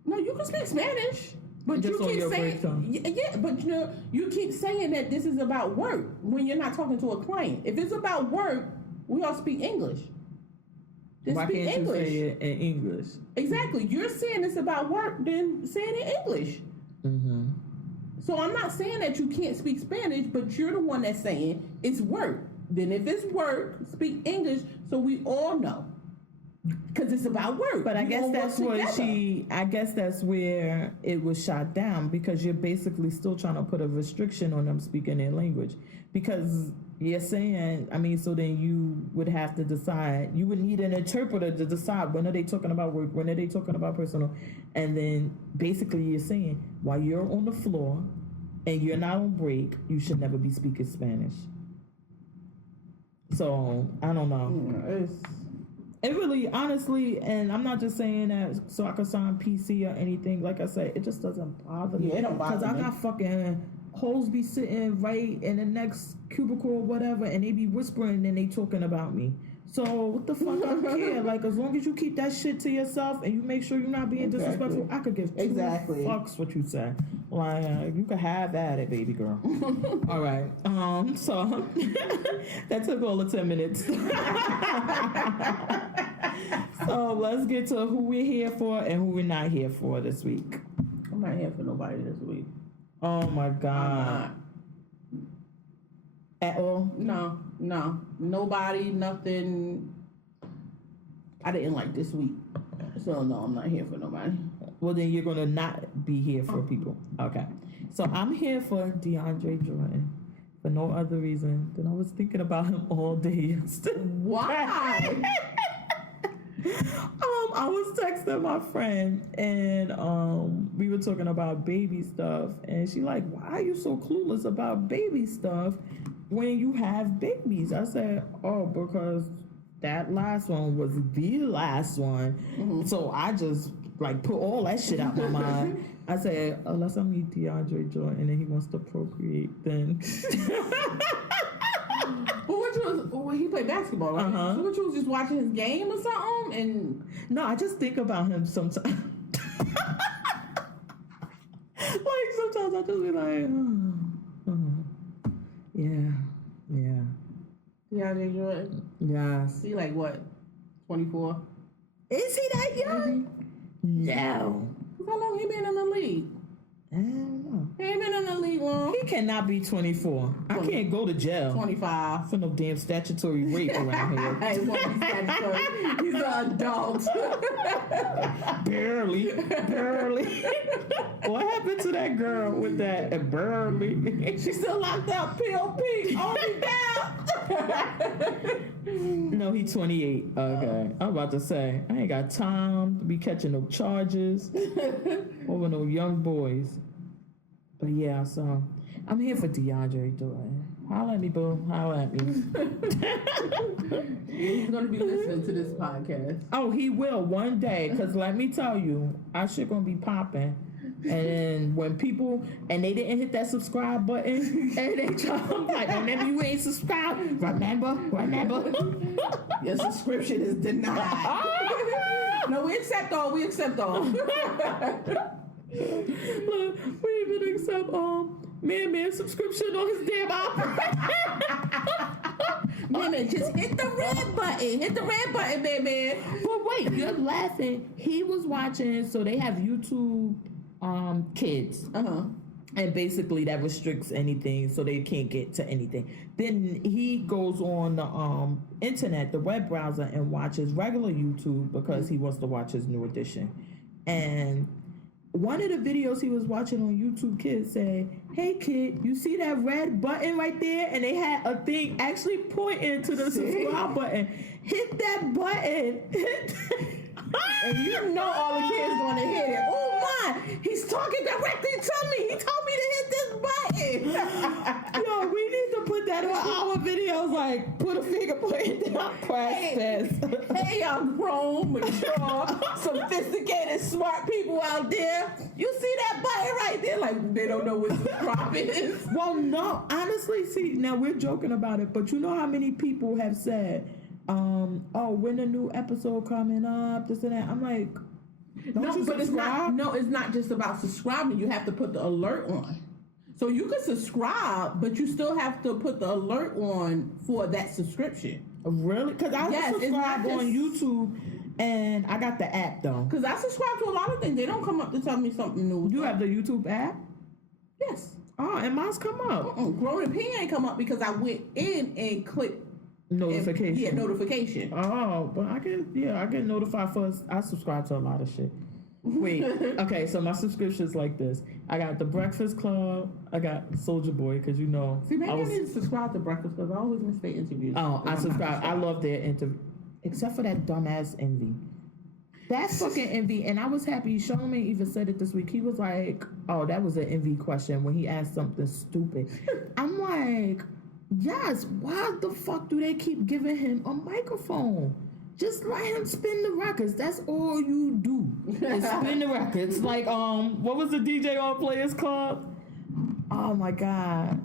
No, you can speak Spanish. But just you keep saying, but you keep saying that this is about work when you're not talking to a client. If it's about work, we all speak English. Why can't English. You say it in English? Exactly. You're saying it's about work, then say it in English. Mm-hmm. So I'm not saying that you can't speak Spanish, but you're the one that's saying it's work. Then if it's work, speak English so we all know. Because it's about work. But I guess that's where it was shot down, because you're basically still trying to put a restriction on them speaking their language. Because you're saying, so then you would have to decide, you would need an interpreter to decide when are they talking about work, when are they talking about personal. And then basically you're saying, while you're on the floor and you're not on break, you should never be speaking Spanish. So, I don't know. It really, honestly, and I'm not just saying that so I can sound PC or anything. Like I said, it just doesn't bother me. Yeah, it don't bother me. Because I got fucking hoes be sitting right in the next cubicle or whatever, and they be whispering and they talking about me. So what the fuck I care? Like, as long as you keep that shit to yourself and you make sure you're not being disrespectful, I could give two fucks what you say. Like, you could have at it, baby girl. All right. So that took all of 10 minutes. So let's get to who we're here for and who we're not here for this week. I'm not here for nobody this week. Oh my God. At all? No. Nobody, nothing. I didn't like this week. So no, I'm not here for nobody. Well, then you're going to not be here for people. Okay. So I'm here for DeAndre Jordan for no other reason than I was thinking about him all day yesterday. Why? I was texting my friend and we were talking about baby stuff, and she like, why are you so clueless about baby stuff when you have babies? I said, oh, because that last one was the last one. Mm-hmm. So I just like put all that shit out my mind. I said, unless I meet DeAndre Jordan and he wants to procreate, then he played basketball, right? Uh-huh. So what, you was just watching his game or something? And no, I just think about him sometimes. Like sometimes I just be like, yeah. DeAndre Jordan? Yes. He like what? 24? Is he that young? Maybe. No. How long he been in the league? I don't know. He ain't been in the league long. He cannot be 24. 20. I can't go to jail. 25. For no damn statutory rape around here. Hey, what is statutory? He's an adult. Barely. What happened to that girl with that barely? She's still locked up. POP. Only down. No, he's 28. Okay. I'm about to say, I ain't got time to be catching no charges over no young boys. But yeah, so I'm here for DeAndre doing. Holla at me, boo. Holla at me. He's gonna be listening to this podcast. Oh, he will one day. Cause let me tell you, our shit gonna be popping. And then when people and they didn't hit that subscribe button, and they try, I'm like, whenever you ain't subscribed, remember. Your subscription is denied. No, we accept all. We accept all. Look, we even accept man subscription on his damn opera. Man, just hit the red button. Hit the red button, man. But wait, you're laughing. He was watching, so they have YouTube Kids. And basically that restricts anything, so they can't get to anything. Then he goes on the internet, the web browser, and watches regular YouTube because he wants to watch his new edition. And one of the videos he was watching on YouTube Kids said, "Hey kid, you see that red button right there?" And they had a thing actually pointing to the subscribe button. Hit that button. And you know all the kids gonna hit it. Oh my, he's talking directly to me. He told me to hit this button. Yo, we need to put that on our videos, like put a finger pointing down, press this. Hey, y'all grown, mature, sophisticated, smart people out there. You see that button right there? Like, they don't know what subscribe is. Well, no, honestly, see, now we're joking about it, but you know how many people have said, oh, when a new episode coming up, this and that. I'm like, don't you subscribe? It's not just about subscribing. You have to put the alert on. So you can subscribe, but you still have to put the alert on for that subscription. Really? Because I subscribe on YouTube, and I got the app though. Because I subscribe to a lot of things. They don't come up to tell me something new. You have the YouTube app? Yes. Oh, and mine's come up. Grown and P ain't come up because I went in and clicked notification. Notification. Oh, but I get notified first. I subscribe to a lot of shit. Wait, okay, so my subscription's like this. I got the Breakfast Club. I got Soulja Boy, because you know. See, maybe I need to subscribe to Breakfast Club. I always miss their interviews. Oh, I subscribe. I love their interview. Except for that dumbass Envy. That fucking Envy. And I was happy. Charlamagne even said it this week. He was like, oh, that was an Envy question when he asked something stupid. I'm like, yes, why the fuck do they keep giving him a microphone? Just let him spin the records. That's all you do. Is spin the records. Like, what was the DJ on Players Club? Oh my God.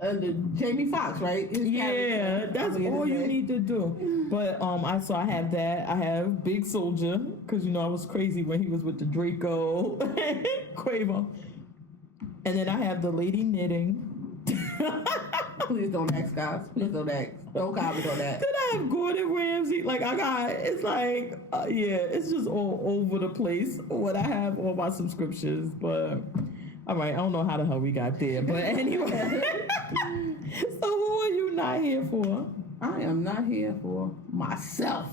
The Jamie Foxx, right? Yeah, that's all you need to do. But I have that. I have Big Soldier, because you know I was crazy when he was with the Draco Quavo. And then I have the Lady Knitting. Please don't ask, guys. Please don't ask. Don't comment on that. Then I have Gordon Ramsay. Like, it's like, it's just all over the place what I have on my subscriptions. But, all right, I don't know how the hell we got there. But anyway. So who are you not here for? I am not here for myself.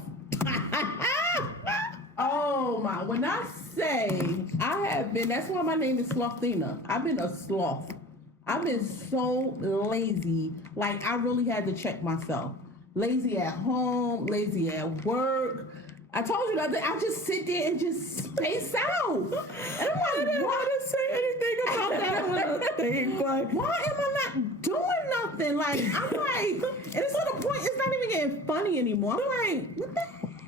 Oh, my. When I say I have been, that's why my name is Slothina. I've been a sloth. I've been so lazy. Like, I really had to check myself. Lazy at home, lazy at work. I told you that I just sit there and just space out. And I'm like, I didn't want to say anything about that thing, but why am I not doing nothing? Like, I'm like, and it's to the point, it's not even getting funny anymore. I'm like, what the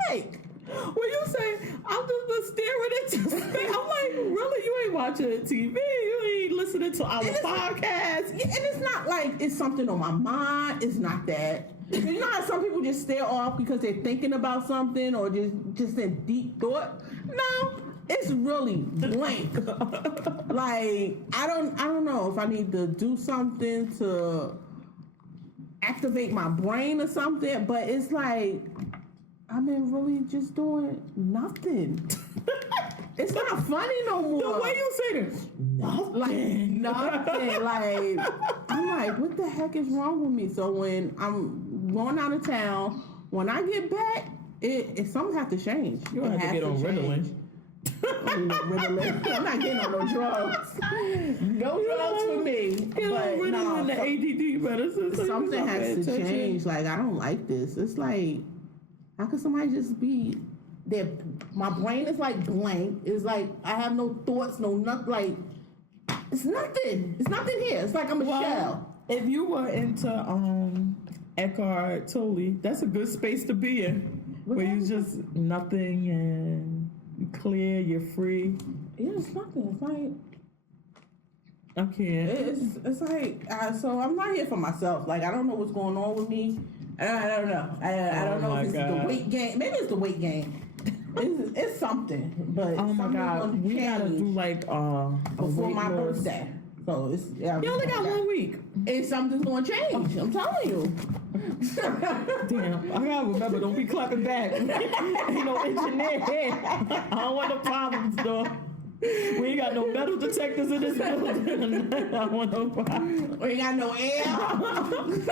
heck? When you say, I'm just staring at your screen, I'm like, really? You ain't watching TV? You ain't listening to our podcast? And it's not like it's something on my mind. It's not that. You know how some people just stare off because they're thinking about something or just in deep thought? No, it's really blank. Like, I don't know if I need to do something to activate my brain or something, but it's like, I've been really just doing nothing. It's not funny no more. The way you say this, nothing. Like, I'm like, what the heck is wrong with me? So when I'm going out of town, when I get back, something has to change. You have to get on Ritalin. I'm not getting on no drugs. No drugs for me. Get on Ritalin, the ADD medicine. So something has to change. Like, I don't like this. It's like, how could somebody just be there? My brain is like blank. It's like I have no thoughts, no nothing. Like, It's nothing. It's nothing here. It's like I'm a shell. If you were into Eckhart Tolle, that's a good space to be in. Where you just nothing and you're clear, you're free. Yeah, it's nothing. It's like I can't. it's like so I'm not here for myself. Like I don't know what's going on with me. I don't know. I don't know if it's the weight gain. Maybe it's the weight gain. It's something. But oh my God, we gotta do like before my birthday. So it's you only got 1 week. And something's gonna change. I'm telling you. Damn, I gotta remember. Don't be clapping back. Ain't no engineer here. I don't want no problems, though. We ain't got no metal detectors in this building. I don't want no problems. We ain't got no air.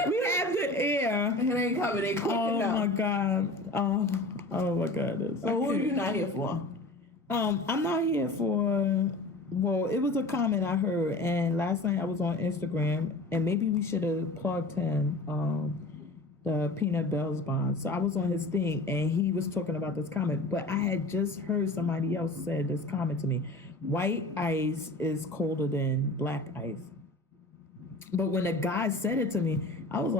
We have the air. It ain't coming. They cooking Oh my God. Oh my God. So who are you not here for? I'm not here for. Well, it was a comment I heard, and last night I was on Instagram, and maybe we should have plugged him. The Peanut Bells bond. So I was on his thing and he was talking about this comment, but I had just heard somebody else said this comment to me. White ice is colder than black ice. But when the guy said it to me, I was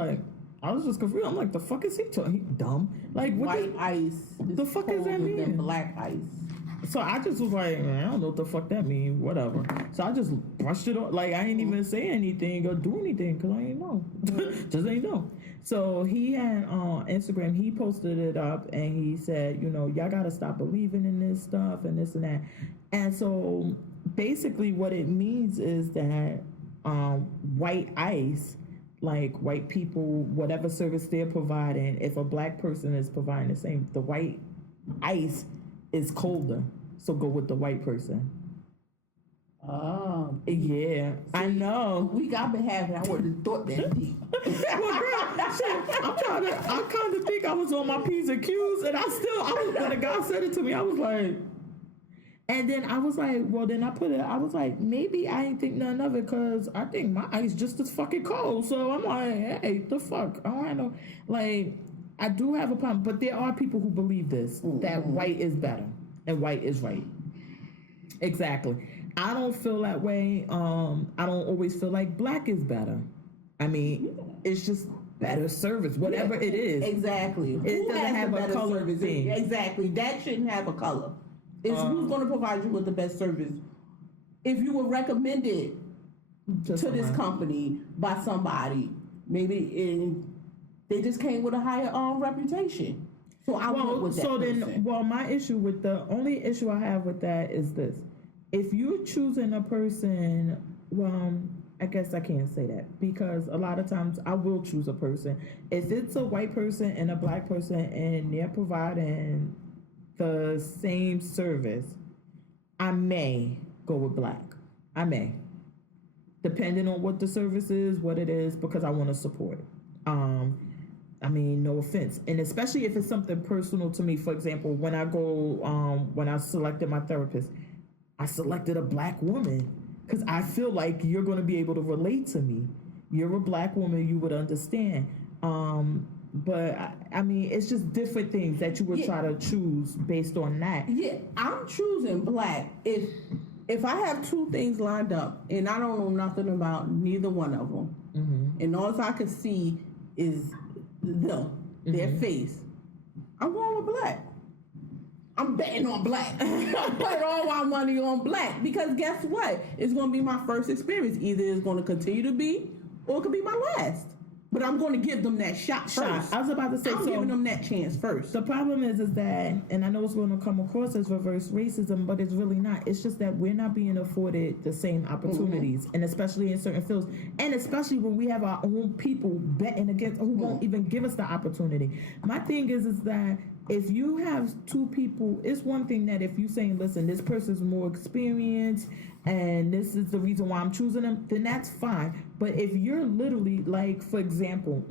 just confused. I'm like, the fuck is he talking? He dumb. Like, what white ice the fuck does that mean? Than black ice. So I just was like, man, I don't know what the fuck that means. Whatever. So I just brushed it off. Like, I ain't even say anything or do anything because I ain't know. Just ain't know. So he had on Instagram, he posted it up and he said, you know, y'all got to stop believing in this stuff and this and that. And so basically what it means is that white ice, like white people, whatever service they're providing, if a black person is providing the same, the white ice is colder. So go with the white person. Oh. Yeah, see, I know. We got been having, I wouldn't have thought that deep. Well, girl, shit, I kind of think I was on my P's and Q's, and when the guy said it to me, I was like, and then I was like, well, then I was like, maybe I ain't think nothing of it, because I think my ice just as fucking cold, so I'm like, hey, the fuck, I don't have no, like, I do have a problem, but there are people who believe this, that white is better, and white is right. Exactly. I don't feel that way. I don't always feel like black is better. I mean, it's just better service, whatever it is. Exactly. It doesn't have a color thing. Exactly. That shouldn't have a color. It's who's going to provide you with the best service. If you were recommended to this company by somebody, maybe they just came with a higher reputation. So I went with that person. The only issue I have with that is this. If you're choosing a person, well, I guess I can't say that because a lot of times I will choose a person. If it's a white person and a black person and they're providing the same service, I may go with black. I may. Depending on what the service is, what it is, because I want to support. I mean, no offense. And especially if it's something personal to me. For example, when I selected my therapist, I selected a black woman because I feel like you're going to be able to relate to me. You're a black woman, you would understand. But I mean, it's just different things that you would try to choose based on that. Yeah, I'm choosing black. If I have two things lined up and I don't know nothing about neither one of them, and all I can see is their face, I'm going with black. I'm betting on black. I'm putting all my money on black because guess what? It's going to be my first experience. Either it's going to continue to be or it could be my last. But I'm going to give them that shot first. I was about to say, I'm giving them that chance first. The problem is that, and I know it's going to come across as reverse racism, but it's really not. It's just that we're not being afforded the same opportunities, and especially in certain fields, and especially when we have our own people betting against who won't even give us the opportunity. My thing is that if you have two people, it's one thing that if you're saying, listen, this person's more experienced and this is the reason why I'm choosing them, then that's fine. But if you're literally, like, for example,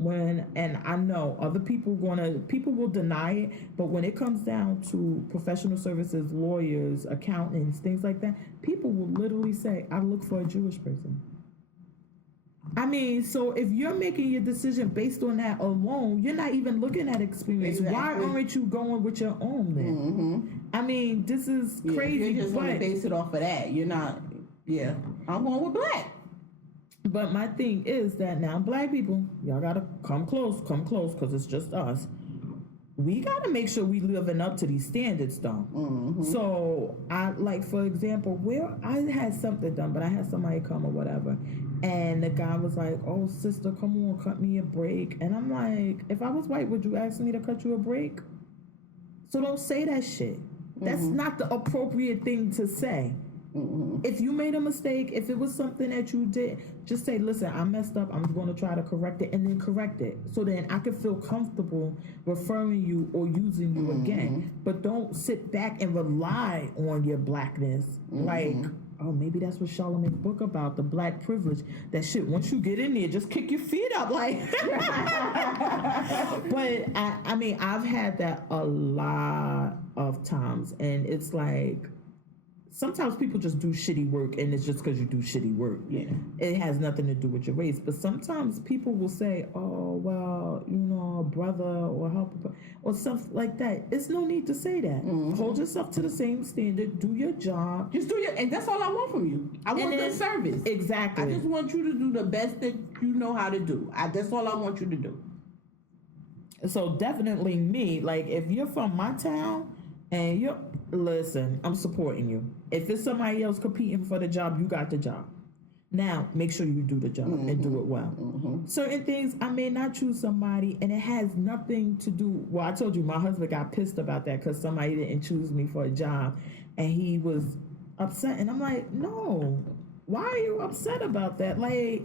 and I know other people will deny it, but when it comes down to professional services, lawyers, accountants, things like that, people will literally say, I look for a Jewish person. I mean, so if you're making your decision based on that alone, you're not even looking at experience. Exactly. Why aren't you going with your own then? I mean, this is crazy. You're just going to base it off of that. You're not. Yeah, I'm going with black. But my thing is that now black people, y'all gotta come close, because it's just us. We gotta make sure we living up to these standards, though. Mm-hmm. So I like, for example, where I had something done, but I had somebody come or whatever, and the guy was like, "Oh, sister, come on, cut me a break." And I'm like, if I was white, would you ask me to cut you a break? So don't say that shit. That's not the appropriate thing to say. If you made a mistake, if it was something that you did, just say, listen, I messed up. I'm going to try to correct it, and then correct it. So then I can feel comfortable referring you or using you again. But don't sit back and rely on your blackness. Like, oh, maybe that's what Charlamagne's book about, the black privilege. That shit, once you get in there, just kick your feet up. Like, but I mean, I've had that a lot of times, and it's like, sometimes people just do shitty work, and it's just because you do shitty work. Yeah. It has nothing to do with your race. But sometimes people will say, oh, well, you know, brother or helper or stuff like that. It's no need to say that. Hold yourself to the same standard. Do your job. Just do and that's all I want from you. I want good service. Exactly. I just want you to do the best that you know how to do. That's all I want you to do. So definitely me, like, if you're from my town and listen, I'm supporting you. If it's somebody else competing for the job, you got the job. Now, make sure you do the job and do it well. Certain things, I may not choose somebody, and it has nothing to do. Well, I told you, my husband got pissed about that because somebody didn't choose me for a job, and he was upset. And I'm like, no, why are you upset about that? Like,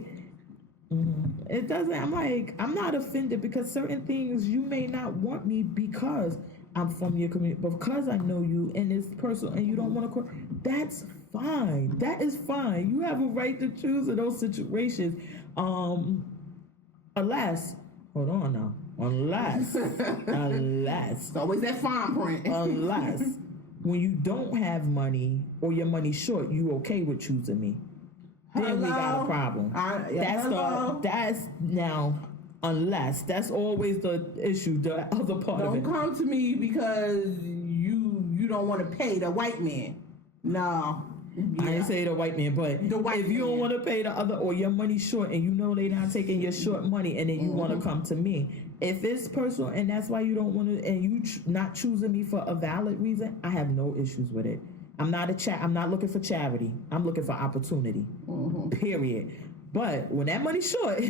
it doesn't. I'm like, I'm not offended because certain things you may not want me because I'm from your community, but because I know you and it's personal and you don't want to, that's fine. That is fine. You have a right to choose in those situations. Unless, hold on now. Unless, it's always that fine print. Unless, when you don't have money or your money's short, you okay with choosing me. Then we got a problem. That's now. Unless that's always the issue, the other part of it. Don't come to me because you don't want to pay the white man. No. I didn't say the white man, but if you don't want to pay the other, or your money's short and you know they're not taking your short money, and then you want to come to me. If it's personal and that's why you don't want to, and you not choosing me for a valid reason, I have no issues with it. I'm not looking for charity. I'm looking for opportunity. Period. But when that money's short,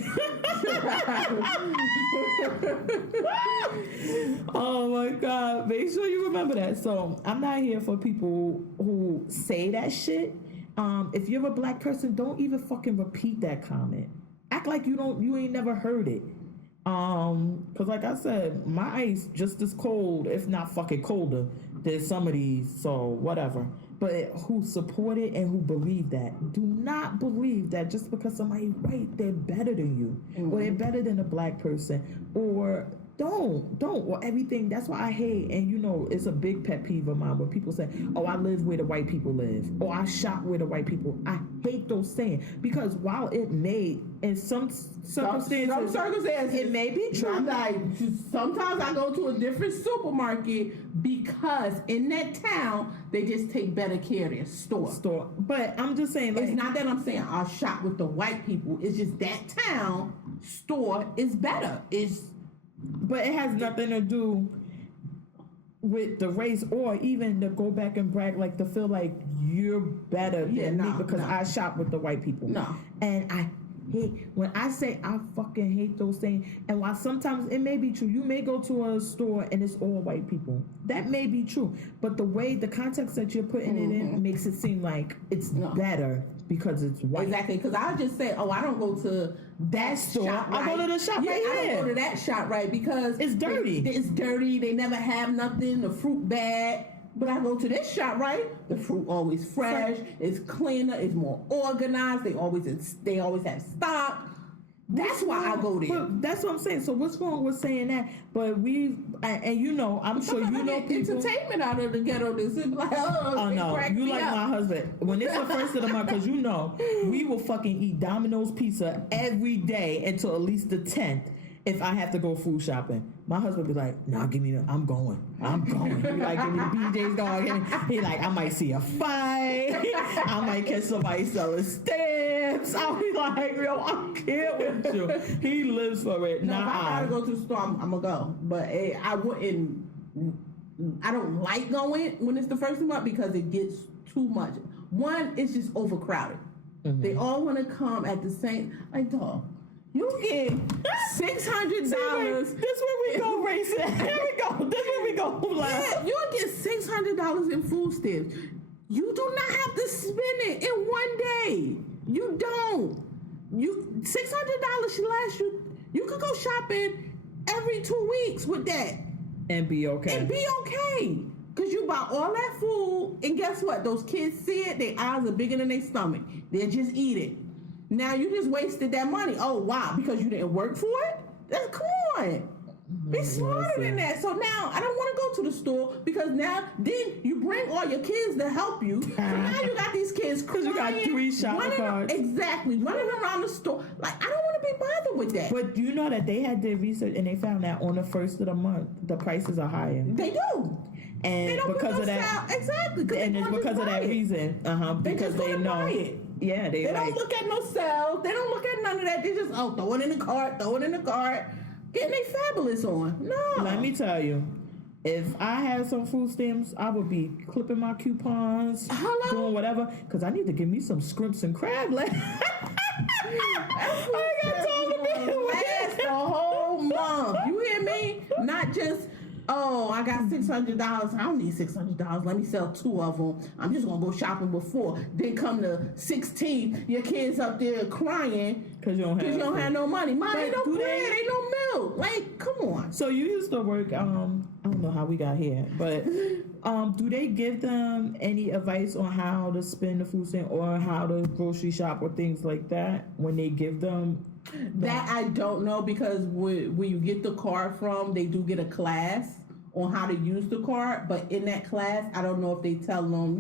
oh my God, make sure you remember that. So I'm not here for people who say that shit. If you're a black person, don't even fucking repeat that comment. Act like you ain't never heard it. Cause like I said, my ice just as cold, if not fucking colder, than some of these. So whatever. But who support it and who believe that. Do not believe that just because somebody's white, they're better than you. Or they're better than a black person. Or don't. Or everything. That's why I hate, and you know, it's a big pet peeve of mine when people say, oh, I live where the white people live. Or I shop where the white people. I hate those sayings. Because while it may, in some circumstances, it may be true. I'm like, sometimes I go to a different supermarket because in that town, they just take better care of their store. But I'm just saying, like, it's not that I'm saying I'll shop with the white people. It's just that town store is better. But it has nothing to do with the race, or even to go back and brag, like to feel like you're better than me because I shop with the white people. No. And I hate, when I say I fucking hate those things, and while sometimes it may be true, you may go to a store and it's all white people. That may be true, but the context that you're putting it in makes it seem like it's better because it's white. Exactly, because I just say, oh, I don't go to that store. Shop, right? I go to the shop right here. I don't go to that shop, right, because it's dirty. It's dirty. They never have nothing. The fruit bad. But I go to this shop, right? The fruit always fresh. It's cleaner. It's more organized. They always have stock. That's why I go there. But that's what I'm saying. So what's wrong with saying that? But and you know, I'm sure you know people. Entertainment out of the ghetto. This is like, oh no, you like my husband. When it's the first of the month, because you know, we will fucking eat Domino's pizza every day until at least the 10th. if I have to go food shopping, my husband be like, "Nah, give me I'm going. He be like, give me the BJ's going. He like, I might see a fight. I might catch somebody selling stamps. I'll be like, yo, I can't with you. He lives for it. No, if I gotta go to the store, I'm gonna go. But I wouldn't. I don't like going when it's the first of the month because it gets too much. One, it's just overcrowded. Mm-hmm. They all want to come at the same. Like, dog, you get $600. This where we go racing. Here we go. This where we go. Yeah, you get $600 in food stamps. You do not have to spend it in one day. You don't. $600 should last you. You could go shopping every 2 weeks with that and be okay. Because you buy all that food, and guess what? Those kids see it, their eyes are bigger than their stomach. They'll just eat it. Now you just wasted that money. Oh, wow, because you didn't work for it? Come on. Be smarter than that. So now I don't want to go to the store because then you bring all your kids to help you. So now you got these kids crying. Because you got 3 shopping carts. Exactly. Running around the store. Like, I don't want to be bothered with that. But you know that they had their research and they found that on the first of the month, the prices are higher. They do. And because of that, exactly. And it's because of that reason. Because they know. Yeah, they don't look at no sales. They don't look at none of that. They just throw it in the cart, getting they fabulous on. No. Let me tell you, if I had some food stamps, I would be clipping my coupons, doing whatever, because I need to give me some scrimps and crab legs. I got time to be last the whole month. You hear me? Not just. Oh, I got $600. I don't need $600. Let me sell 2 of them. I'm just gonna go shopping before. Then come the 16th, your kids up there crying because you don't have no money. Mom, ain't no bread, ain't no milk. Like, come on. So you used to work. I don't know how we got here, but do they give them any advice on how to spend the food stamp or how to grocery shop or things like that when they give them? That I don't know because where you get the card from, they do get a class on how to use the card. But in that class, I don't know if they tell them,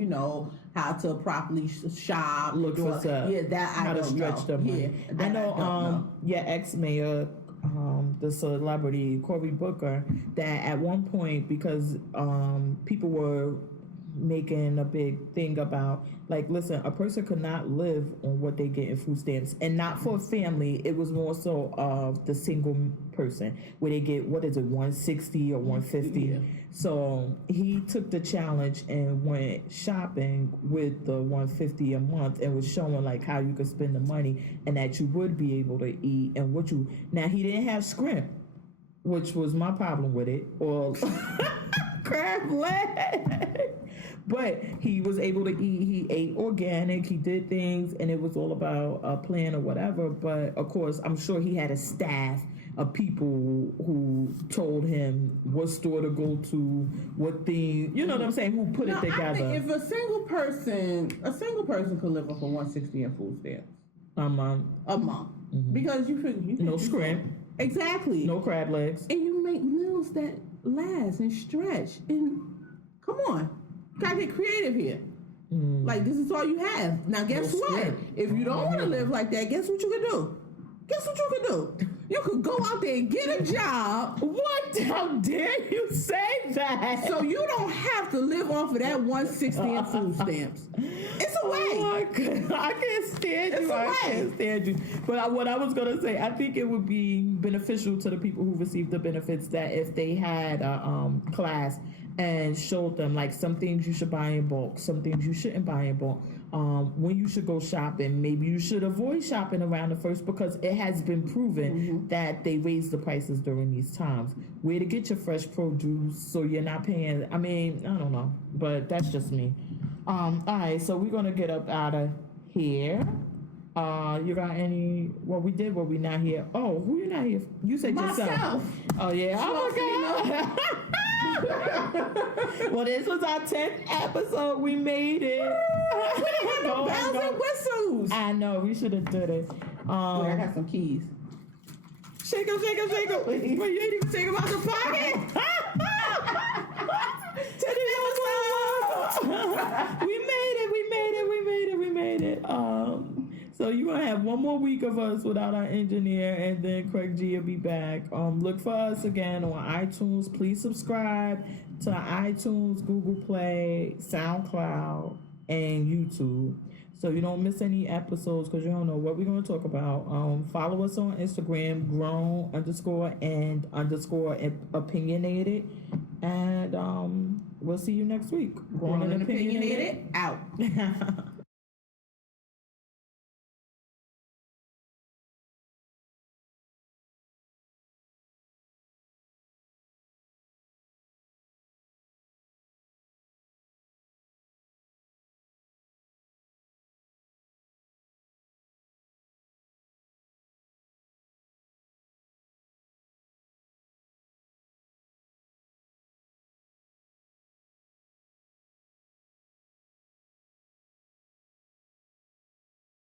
how to properly shop. Look for stuff. Yeah, that I don't know. How to stretch them. Yeah, I know. Your ex-mayor, the celebrity Cory Booker, that at one point because people were making a big thing about, like, listen, a person could not live on what they get in food stamps, and not for a family. It was more so of the single person where they get, what is it, 160 or 150. Yeah. So he took the challenge and went shopping with the 150 a month and was showing like how you could spend the money and that you would be able to eat and what you. Now he didn't have scrimp, which was my problem with it, or crab leg. But he was able to eat. He ate organic. He did things, and it was all about a plan or whatever. But of course, I'm sure he had a staff of people who told him what store to go to, what thing. You know what I'm saying? Who put it together? I think if a single person could live off of 160 in food stamps a month, mm-hmm. Because you no scrimp, exactly, no crab legs, and you make meals that last and stretch. And come on. Gotta get creative here. Like, this is all you have. Now, guess what? If you don't want to live like that, guess what you can do? You could go out there and get a job. What? How dare you say that? So you don't have to live off of that 160 in food stamps. It's a way. Oh my God. I can't stand you. I can't stand you. But what I was going to say, I think it would be beneficial to the people who receive the benefits that if they had a class and showed them like some things you should buy in bulk, some things you shouldn't buy in bulk. When you should go shopping, maybe you should avoid shopping around the first because it has been proven that they raise the prices during these times. Where to get your fresh produce so you're not paying. I mean, I don't know, but that's just me. All right, so we're gonna get up out of here. You got any? Well, we did, but we not here. Oh, who you not here? You said myself. Yourself. Oh yeah. Oh my God. Well, this was our 10th episode. We made it. No bells and whistles. I know. We should have done it. Wait, I got some keys. Shake them. Wait, you ain't even take them out the pocket. We made it. So So you're gonna have one more week of us without our engineer, and then Craig G will be back. Look for us again on iTunes. Please subscribe to iTunes, Google Play, SoundCloud, and YouTube, so you don't miss any episodes, because you don't know what we're gonna talk about. Follow us on Instagram, grown_and_opinionated, and we'll see you next week. Grown and opinionated out.